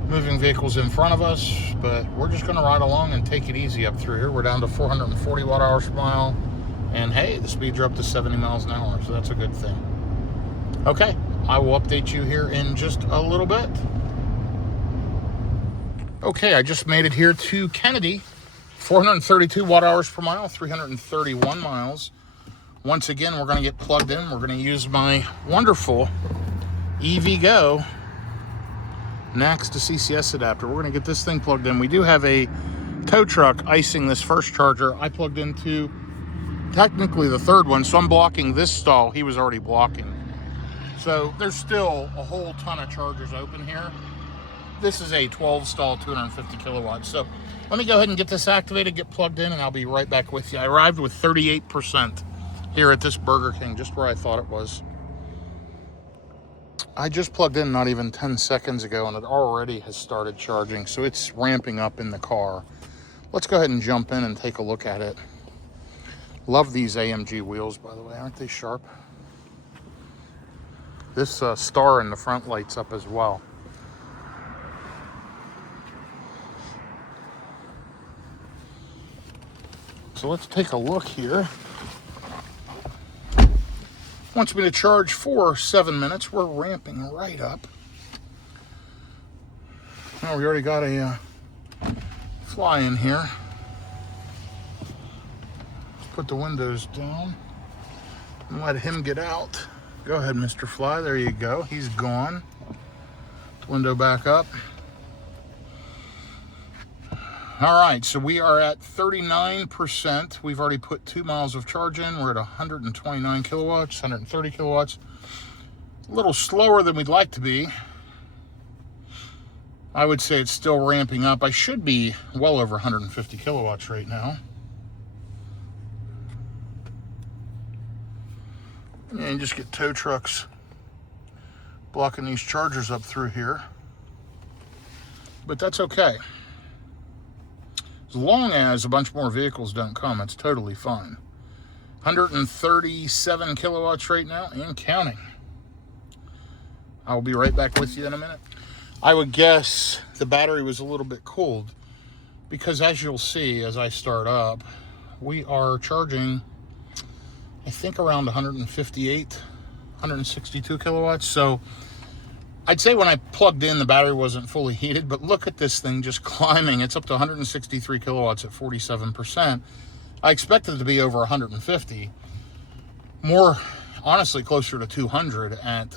moving vehicles in front of us, but we're just going to ride along and take it easy up through here. We're down to 440 watt-hours per mile, and hey, the speeds are up to 70 miles an hour, so that's a good thing. Okay, I will update you here in just a little bit. Okay, I just made it here to Kennedy. 432 watt-hours per mile, 331 miles. Once again, we're going to get plugged in. We're going to use my wonderful EVgo NACS to CCS adapter. We're going to get this thing plugged in. We do have a tow truck icing this first charger. I plugged into technically the third one, so I'm blocking this stall. He was already blocking. So there's still a whole ton of chargers open here. This is a 12 stall, 250 kilowatts. So let me go ahead and get this activated, get plugged in, and I'll be right back with you. I arrived with 38% here at this Burger King, just where I thought it was. I just plugged in not even 10 seconds ago, and it already has started charging, so it's ramping up in the car. Let's go ahead and jump in and take a look at it. Love these AMG wheels, by the way. Aren't they sharp? This star in the front lights up as well. So let's take a look here. Wants me to charge for 7 minutes. We're ramping right up. Oh, we already got a fly in here. Let's put the windows down and let him get out. Go ahead, Mr. Fly. There you go. He's gone. Window back up. All right, so we are at 39%. We've already put 2 miles of charge in. We're at 129 kilowatts, 130 kilowatts. A little slower than we'd like to be. I would say it's still ramping up. I should be well over 150 kilowatts right now. And just get tow trucks blocking these chargers up through here. But that's okay. As long as a bunch more vehicles don't come, it's totally fine. 137 kilowatts right now and counting. I'll be right back with you in a minute. I would guess the battery was a little bit cooled because, as you'll see as I start up, we are charging, I think, around 158, 162 kilowatts. So I'd say when I plugged in, the battery wasn't fully heated, but look at this thing just climbing. It's up to 163 kilowatts at 47%. I expected it to be over 150. More, honestly, closer to 200 at,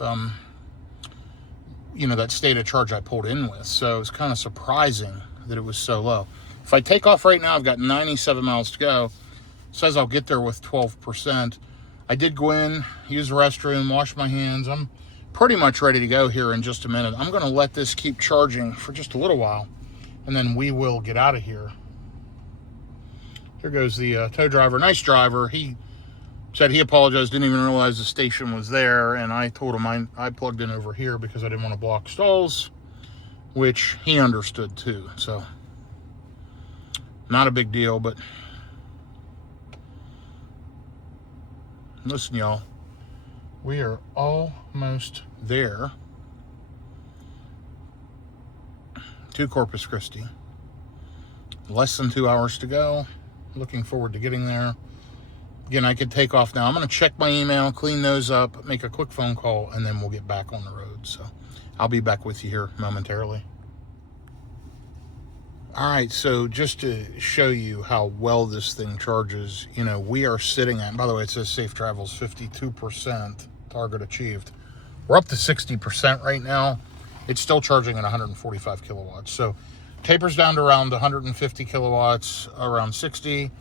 that state of charge I pulled in with. So it's kind of surprising that it was so low. If I take off right now, I've got 97 miles to go. It says I'll get there with 12%. I did go in, use the restroom, wash my hands. I'm pretty much ready to go here in just a minute. I'm going to let this keep charging for just a little while, and then we will get out of here. Here goes the tow driver. Nice driver. He said he apologized, didn't even realize the station was there, and I told him I plugged in over here because I didn't want to block stalls, which he understood too. So not a big deal, but listen, y'all. We are almost there to Corpus Christi. Less than 2 hours to go. Looking forward to getting there. Again, I could take off now. I'm going to check my email, clean those up, make a quick phone call, and then we'll get back on the road. So I'll be back with you here momentarily. All right, so just to show you how well this thing charges, we are sitting at, by the way, it says safe travels 52%, target achieved. We're up to 60% right now. It's still charging at 145 kilowatts. So tapers down to around 150 kilowatts, around 60,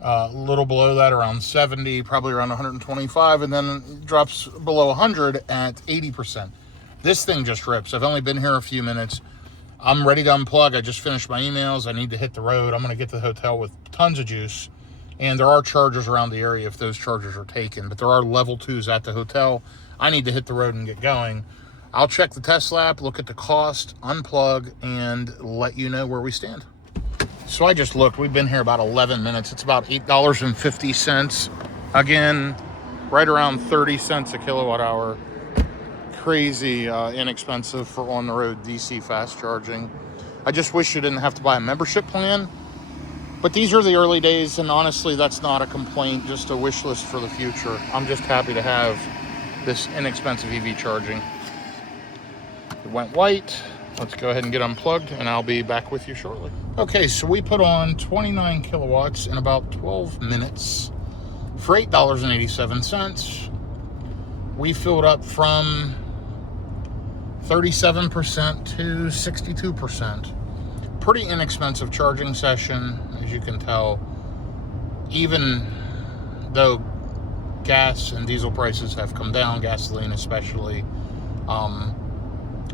a little below that, around 70, probably around 125, and then drops below 100 at 80%. This thing just rips. I've only been here a few minutes. I'm ready to unplug. I just finished my emails. I need to hit the road. I'm going to get to the hotel with tons of juice. And there are chargers around the area if those chargers are taken. But there are level 2s at the hotel. I need to hit the road and get going. I'll check the Tesla app, look at the cost, unplug, and let you know where we stand. So I just looked. We've been here about 11 minutes. It's about $8.50. Again, right around 30 cents a kilowatt hour. crazy inexpensive for on-the-road DC fast charging. I just wish you didn't have to buy a membership plan. But these are the early days, and honestly, that's not a complaint, just a wish list for the future. I'm just happy to have this inexpensive EV charging. It went white. Let's go ahead and get unplugged, and I'll be back with you shortly. Okay, so we put on 29 kilowatts in about 12 minutes for $8.87. We filled up from 37% to 62%. Pretty inexpensive charging session, as you can tell. Even though gas and diesel prices have come down, gasoline especially,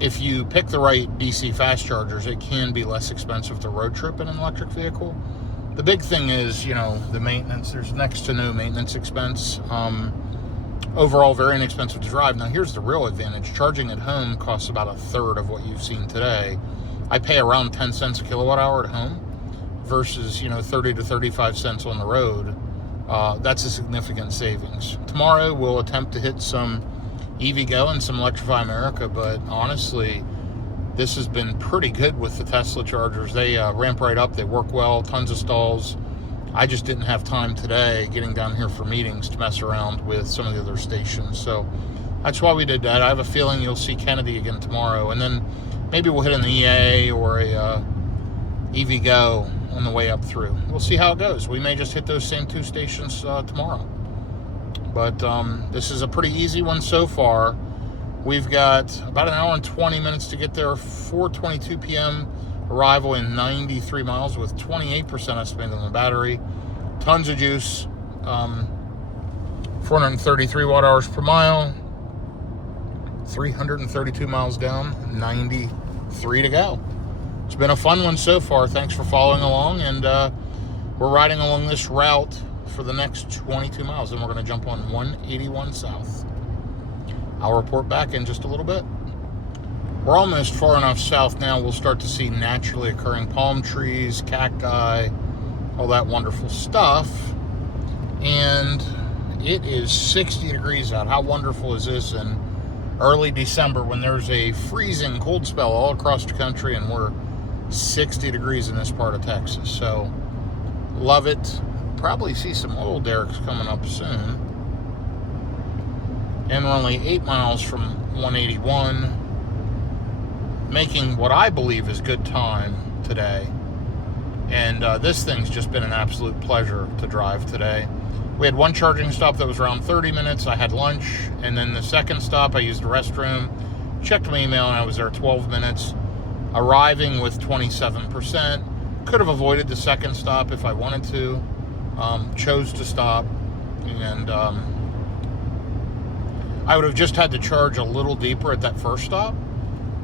if you pick the right DC fast chargers, it can be less expensive to road trip in an electric vehicle. The big thing is, the maintenance. There's next to no maintenance expense. Overall, very inexpensive to drive. Now, here's the real advantage. Charging at home costs about a third of what you've seen today. I pay around 10 cents a kilowatt hour at home versus, 30 to 35 cents on the road. That's a significant savings. Tomorrow, we'll attempt to hit some EVgo and some Electrify America, but honestly, this has been pretty good with the Tesla chargers. They ramp right up. They work well, tons of stalls. I just didn't have time today getting down here for meetings to mess around with some of the other stations. So that's why we did that. I have a feeling you'll see Kennedy again tomorrow. And then maybe we'll hit an EA or a EVgo on the way up through. We'll see how it goes. We may just hit those same two stations tomorrow. But this is a pretty easy one so far. We've got about an hour and 20 minutes to get there. 4:22 p.m. arrival in 93 miles with 28% estimated on the battery. Tons of juice. 433 watt hours per mile. 332 miles down. 93 to go. It's been a fun one so far. Thanks for following along. And we're riding along this route for the next 22 miles. And we're going to jump on 181 South. I'll report back in just a little bit. We're almost far enough south now, we'll start to see naturally occurring palm trees, cacti, all that wonderful stuff. And it is 60 degrees out. How wonderful is this in early December when there's a freezing cold spell all across the country and we're 60 degrees in this part of Texas. So, love it. Probably see some oil derricks coming up soon. And we're only 8 miles from 181. Making what I believe is good time today. And this thing's just been an absolute pleasure to drive today. We had one charging stop that was around 30 minutes. I had lunch. And then the second stop, I used the restroom, checked my email, and I was there 12 minutes. Arriving with 27%. Could have avoided the second stop if I wanted to. Chose to stop. And I would have just had to charge a little deeper at that first stop.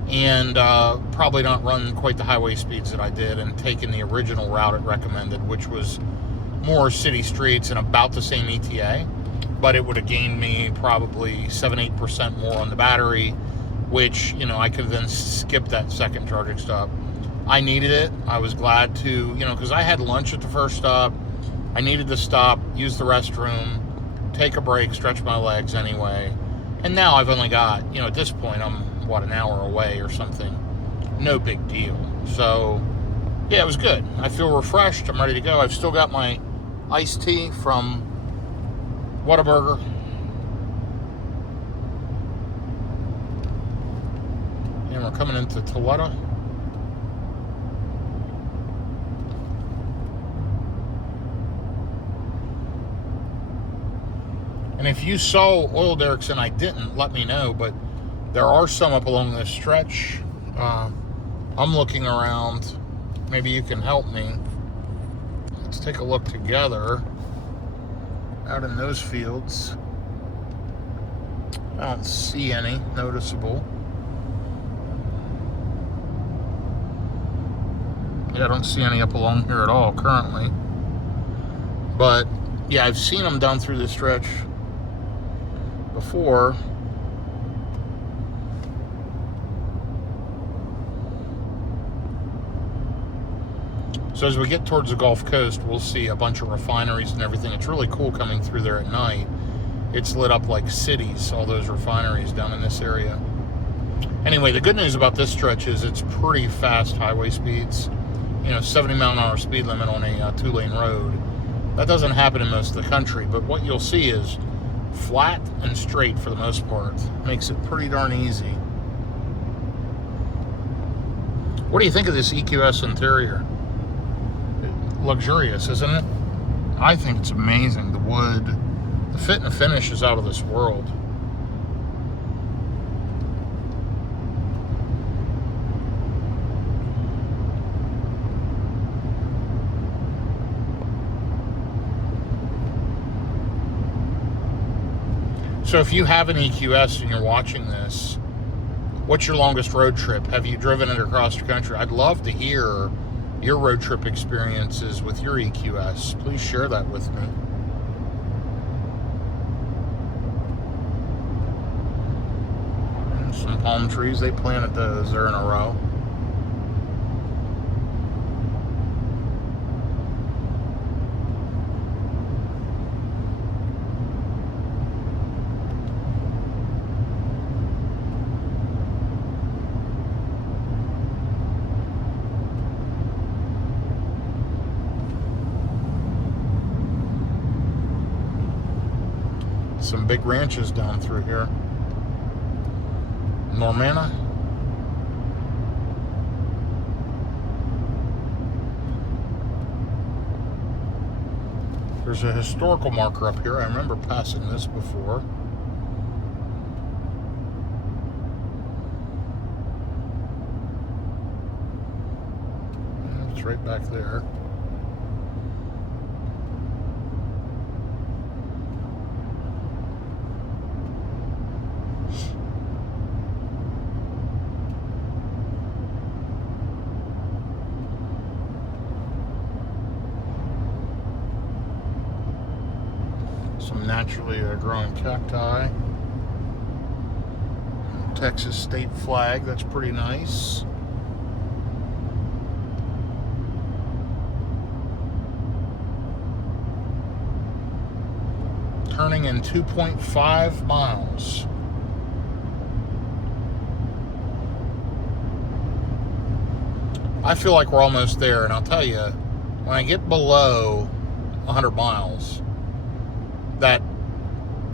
And probably not run quite the highway speeds that I did and taken the original route it recommended, which was more city streets and about the same ETA, but it would have gained me probably 7-8% more on the battery, which, I could then skip that second charging stop. I needed it. I was glad to, because I had lunch at the first stop. I needed to stop, use the restroom, take a break, stretch my legs anyway. And now I've only got, at this point, I'm an hour away or something. No big deal. So, yeah, it was good. I feel refreshed. I'm ready to go. I've still got my iced tea from Whataburger. And we're coming into Towada. And if you saw oil derricks and I didn't, let me know, but there are some up along this stretch. I'm looking around. Maybe you can help me. Let's take a look together out in those fields. I don't see any noticeable. Yeah, I don't see any up along here at all currently. But yeah, I've seen them down through this stretch before. So as we get towards the Gulf Coast, we'll see a bunch of refineries and everything. It's really cool coming through there at night. It's lit up like cities, all those refineries down in this area. Anyway, the good news about this stretch is it's pretty fast highway speeds. 70-mile-an-hour speed limit on a 2-lane road. That doesn't happen in most of the country, but what you'll see is flat and straight for the most part. Makes it pretty darn easy. What do you think of this EQS interior? Luxurious, isn't it? I think it's amazing. The wood, the fit and the finish is out of this world. So if you have an EQS and you're watching this, what's your longest road trip? Have you driven it across the country? I'd love to hear your road trip experiences with your EQS. Please share that with me. And some palm trees, they planted those, they're in a row. Some big ranches down through here. Normanna. There's a historical marker up here. I remember passing this before. It's right back there. Some naturally growing cacti. Texas state flag, that's pretty nice. Turning in 2.5 miles. I feel like we're almost there, and I'll tell you, when I get below 100 miles, that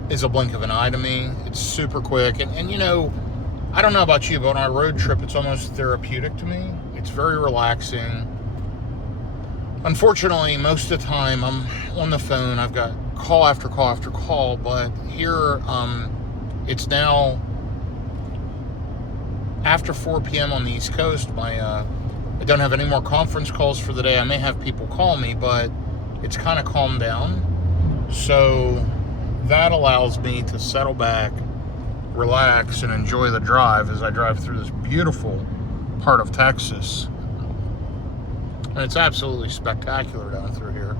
is a blink of an eye to me. It's super quick. And I don't know about you, but on a road trip, it's almost therapeutic to me. It's very relaxing. Unfortunately, most of the time, I'm on the phone. I've got call after call after call. But here, it's now after 4 p.m. on the East Coast. I don't have any more conference calls for the day. I may have people call me, but it's kind of calmed down. So that allows me to settle back, relax, and enjoy the drive as I drive through this beautiful part of Texas. And it's absolutely spectacular down through here.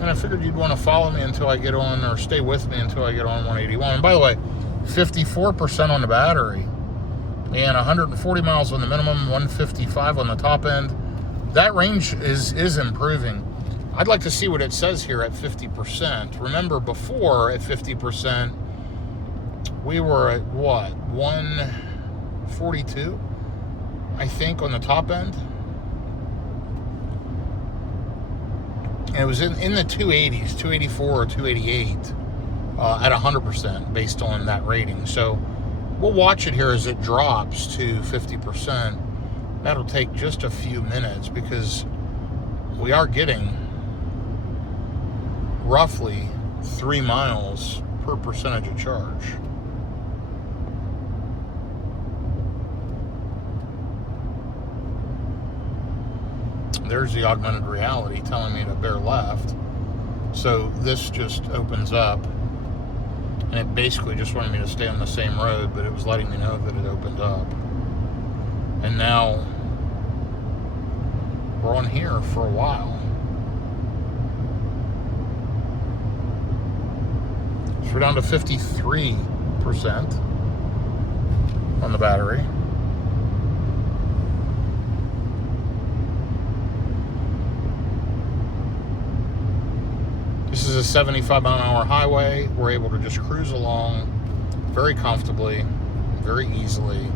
And I figured you'd want to follow me until I get on, or stay with me until I get on 181. And by the way, 54% on the battery. And 140 miles on the minimum, 155 on the top end. That range is improving. I'd like to see what it says here at 50%. Remember, before at 50%, we were at what? 142, I think, on the top end. And it was in the 280s, 284 or 288 at 100% based on that rating. So we'll watch it here as it drops to 50%. That'll take just a few minutes because we are getting roughly 3 miles per percentage of charge. There's the augmented reality telling me to bear left. So this just opens up. And it basically just wanted me to stay on the same road, but it was letting me know that it opened up. And now we're on here for a while. So we're down to 53% on the battery. This is is a 75-mile-an-hour highway. We're able to just cruise along very comfortably, very easily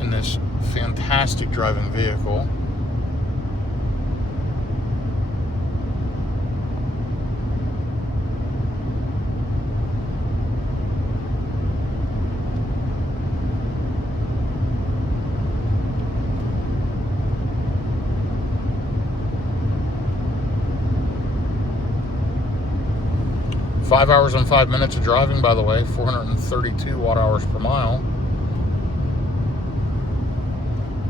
in this fantastic driving vehicle. Five hours and 5 minutes of driving, by the way, 432 watt hours per mile.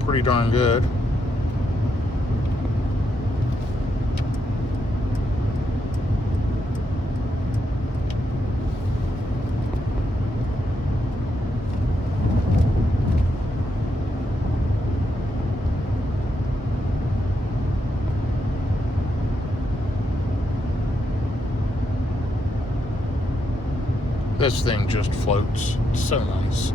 Pretty darn good. This thing just floats. So nice.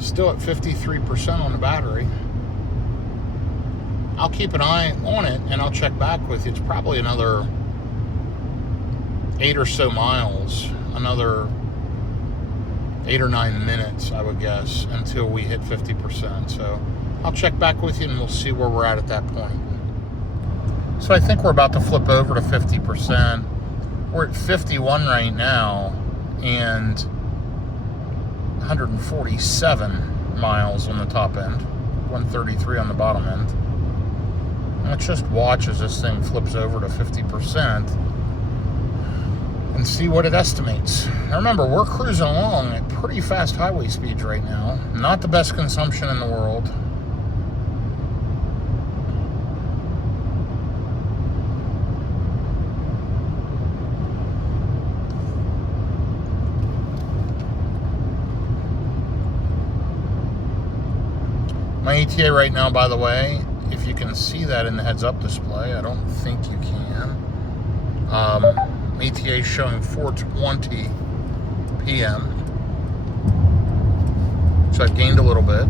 Still at 53% on the battery. I'll keep an eye on it and I'll check back with you. It's probably another 8 or so miles, another 8 or 9 minutes, I would guess, until we hit 50%. So I'll check back with you and we'll see where we're at that point. So I think we're about to flip over to 50%. We're at 51 right now and 147 miles on the top end, 133 on the bottom end. Let's just watch as this thing flips over to 50% and see what it estimates. Now remember, we're cruising along at pretty fast highway speeds right now. Not the best consumption in the world. My ETA right now, by the way, if you can see that in the heads-up display, I don't think you can. ETA is showing 4:20 p.m. So I've gained a little bit.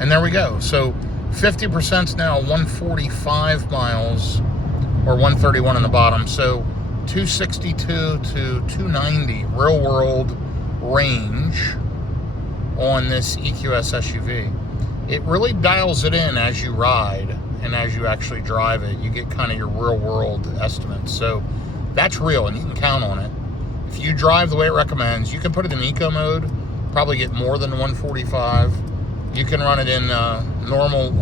And there we go. So 50% is now 145 miles, or 131 on the bottom. So 262 to 290 real world range on this EQS SUV. It really dials it in as you ride and as you actually drive it. You get kind of your real world estimates. So that's real and you can count on it. If you drive the way it recommends, you can put it in eco mode, probably get more than 145. You can run it in normal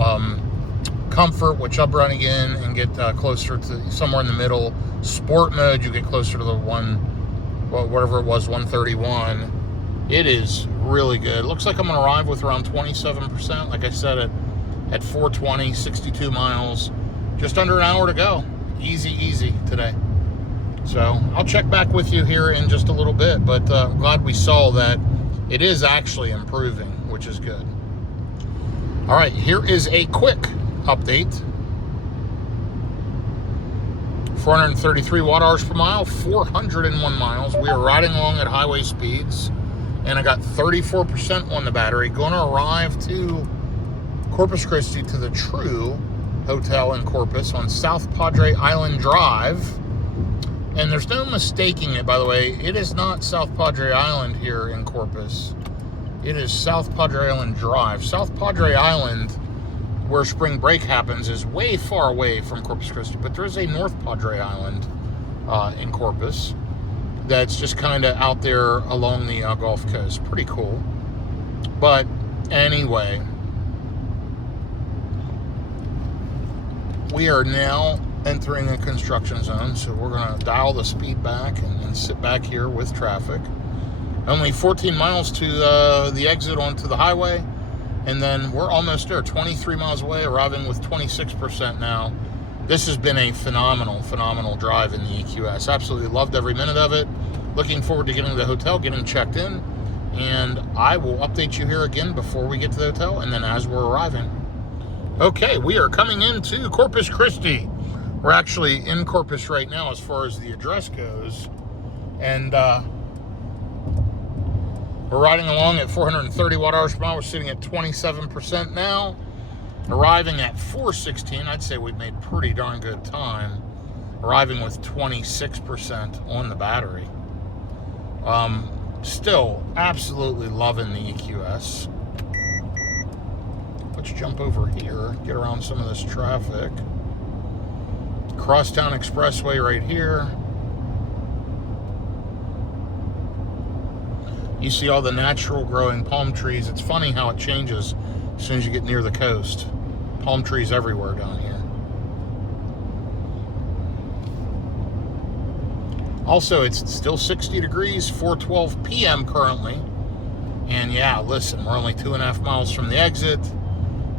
comfort, which I'm running in, and get closer to somewhere in the middle. Sport mode, you get closer to the whatever it was, 131. It is really good. It looks like I'm going to arrive with around 27%. Like I said, at 420, 62 miles, just under an hour to go. Easy today. So I'll check back with you here in just a little bit, but I'm glad we saw that it is actually improving, which is good. All right, here is a quick update. 433 watt hours per mile, 401 miles. We are riding along at highway speeds, and I got 34% on the battery. Going to arrive to Corpus Christi, to the True Hotel in Corpus on South Padre Island Drive. And there's no mistaking it, by the way. It is not South Padre Island here in Corpus. It is South Padre Island Drive. South Padre Island, where spring break happens, is way far away from Corpus Christi, but there is a North Padre Island in Corpus that's just kind of out there along the Gulf Coast. Pretty cool. But anyway, we are now entering a construction zone, so we're going to dial the speed back and sit back here with traffic. Only 14 miles to the exit onto the highway, and then we're almost there, 23 miles away, arriving with 26% now. This has been a phenomenal drive in the EQS. Absolutely loved every minute of it. Looking forward to getting to the hotel, getting checked in, and I will update you here again before we get to the hotel and then as we're arriving. Okay, we are coming into Corpus Christi. We're actually in Corpus right now as far as the address goes, and we're riding along at 430 watt-hours per mile. We're sitting at 27% now, arriving at 416. I'd say we've made pretty darn good time, arriving with 26% on the battery. Still absolutely loving the EQS. Let's jump over here, get around some of this traffic. Crosstown Expressway right here. You see all the natural growing palm trees. It's funny how it changes as soon as you get near the coast. Palm trees everywhere down here. Also, it's still 60 degrees, 4:12 p.m. currently. And yeah, listen, we're only 2.5 miles from the exit.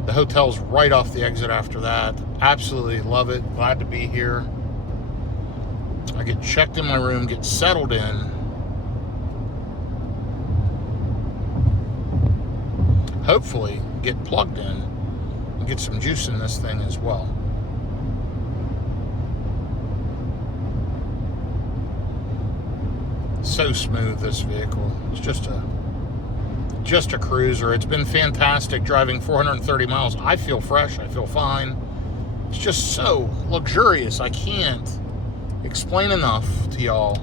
The hotel's right off the exit after that. Absolutely love it. Glad to be here. I get checked in my room, get settled in. Hopefully get plugged in and get some juice in this thing as well. So smooth, this vehicle. It's just a cruiser. It's been fantastic driving 430 miles. I feel fresh. I feel fine. It's just so luxurious. I can't explain enough to y'all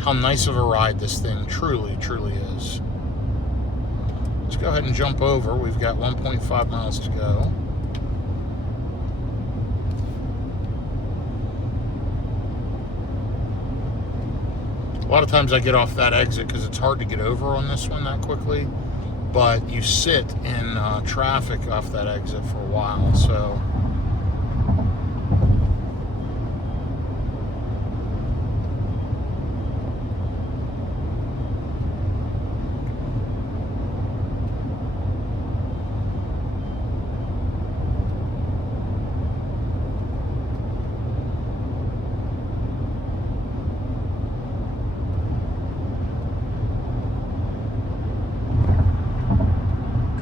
how nice of a ride this thing truly, truly is. Let's go ahead and jump over. We've got 1.5 miles to go. A lot of times I get off that exit because it's hard to get over on this one that quickly, but you sit in traffic off that exit for a while, so.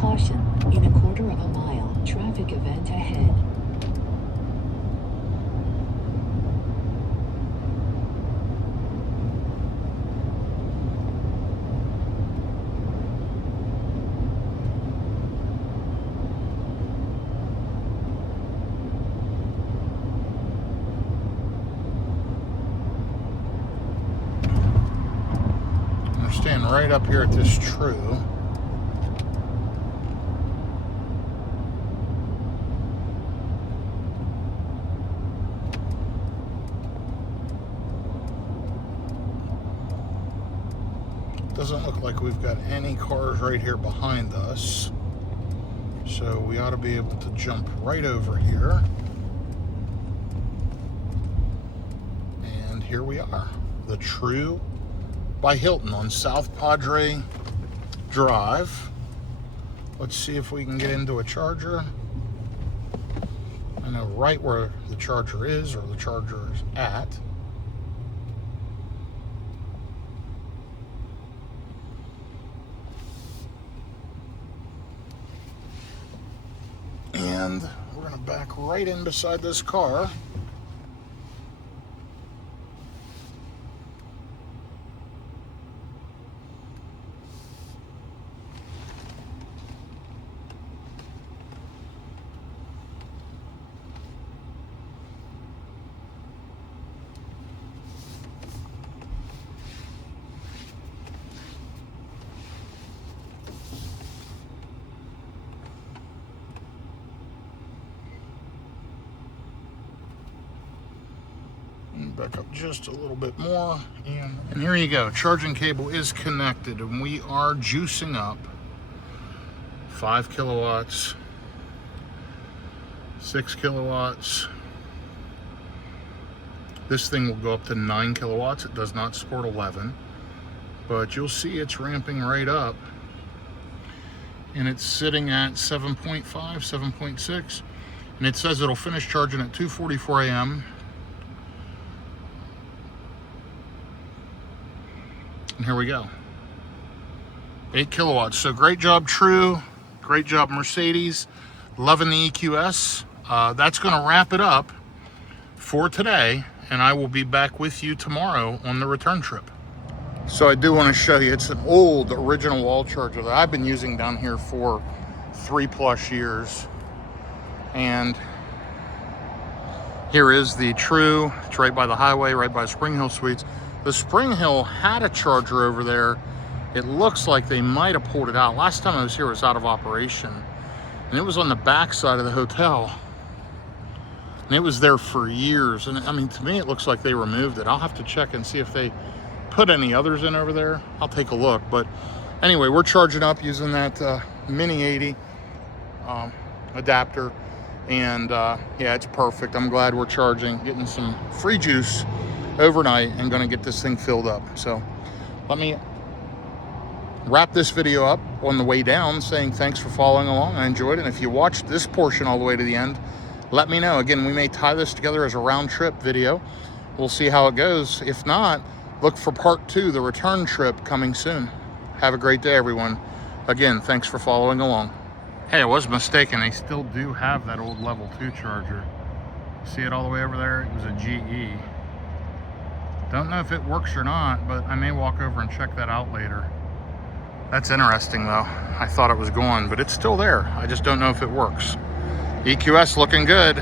Caution, in 1/4 mile, traffic event ahead. We're staying right up here at this true. Doesn't look like we've got any cars right here behind us, so we ought to be able to jump right over here. And here we are, the True by Hilton on South Padre Drive. Let's see if we can get into a charger. I know right where the charger is, or the charger is at. And we're going to back right in beside this car. Back up just a little bit more, and here you go. Charging cable is connected, and we are juicing up 5 kilowatts, 6 kilowatts. This thing will go up to 9 kilowatts. It does not support 11, but you'll see it's ramping right up, and it's sitting at 7.5, 7.6, and it says it'll finish charging at 2:44 a.m. And here we go. 8 kilowatts. So great job, True. Great job, Mercedes. Loving the EQS. That's going to wrap it up for today, and I will be back with you tomorrow on the return trip. So I do want to show you, it's an old original wall charger that I've been using down here for 3+ years. And here is the True. It's right by the highway, right by Spring Hill Suites. The Spring Hill had a charger over there. It looks like they might have pulled it out. Last time I was here, it was out of operation. And it was on the back side of the hotel. And it was there for years. And I mean, to me, it looks like they removed it. I'll have to check and see if they put any others in over there. I'll take a look. But anyway, we're charging up using that Mini 80 adapter. And yeah, it's perfect. I'm glad we're charging, getting some free juice overnight, and gonna get this thing filled up. So let me wrap this video up on the way down, saying thanks for following along. I enjoyed it. And if you watched this portion all the way to the end, let me know. Again, we may tie this together as a round trip video. We'll see how it goes. If not, look for part 2, the return trip, coming soon. Have a great day, everyone. Again, thanks for following along. Hey, I was mistaken. They still do have that old level 2 charger. See it all the way over there? It was a GE. Don't know if it works or not, but I may walk over and check that out later. That's interesting though. I thought it was gone, but it's still there. I just don't know if it works. EQS looking good.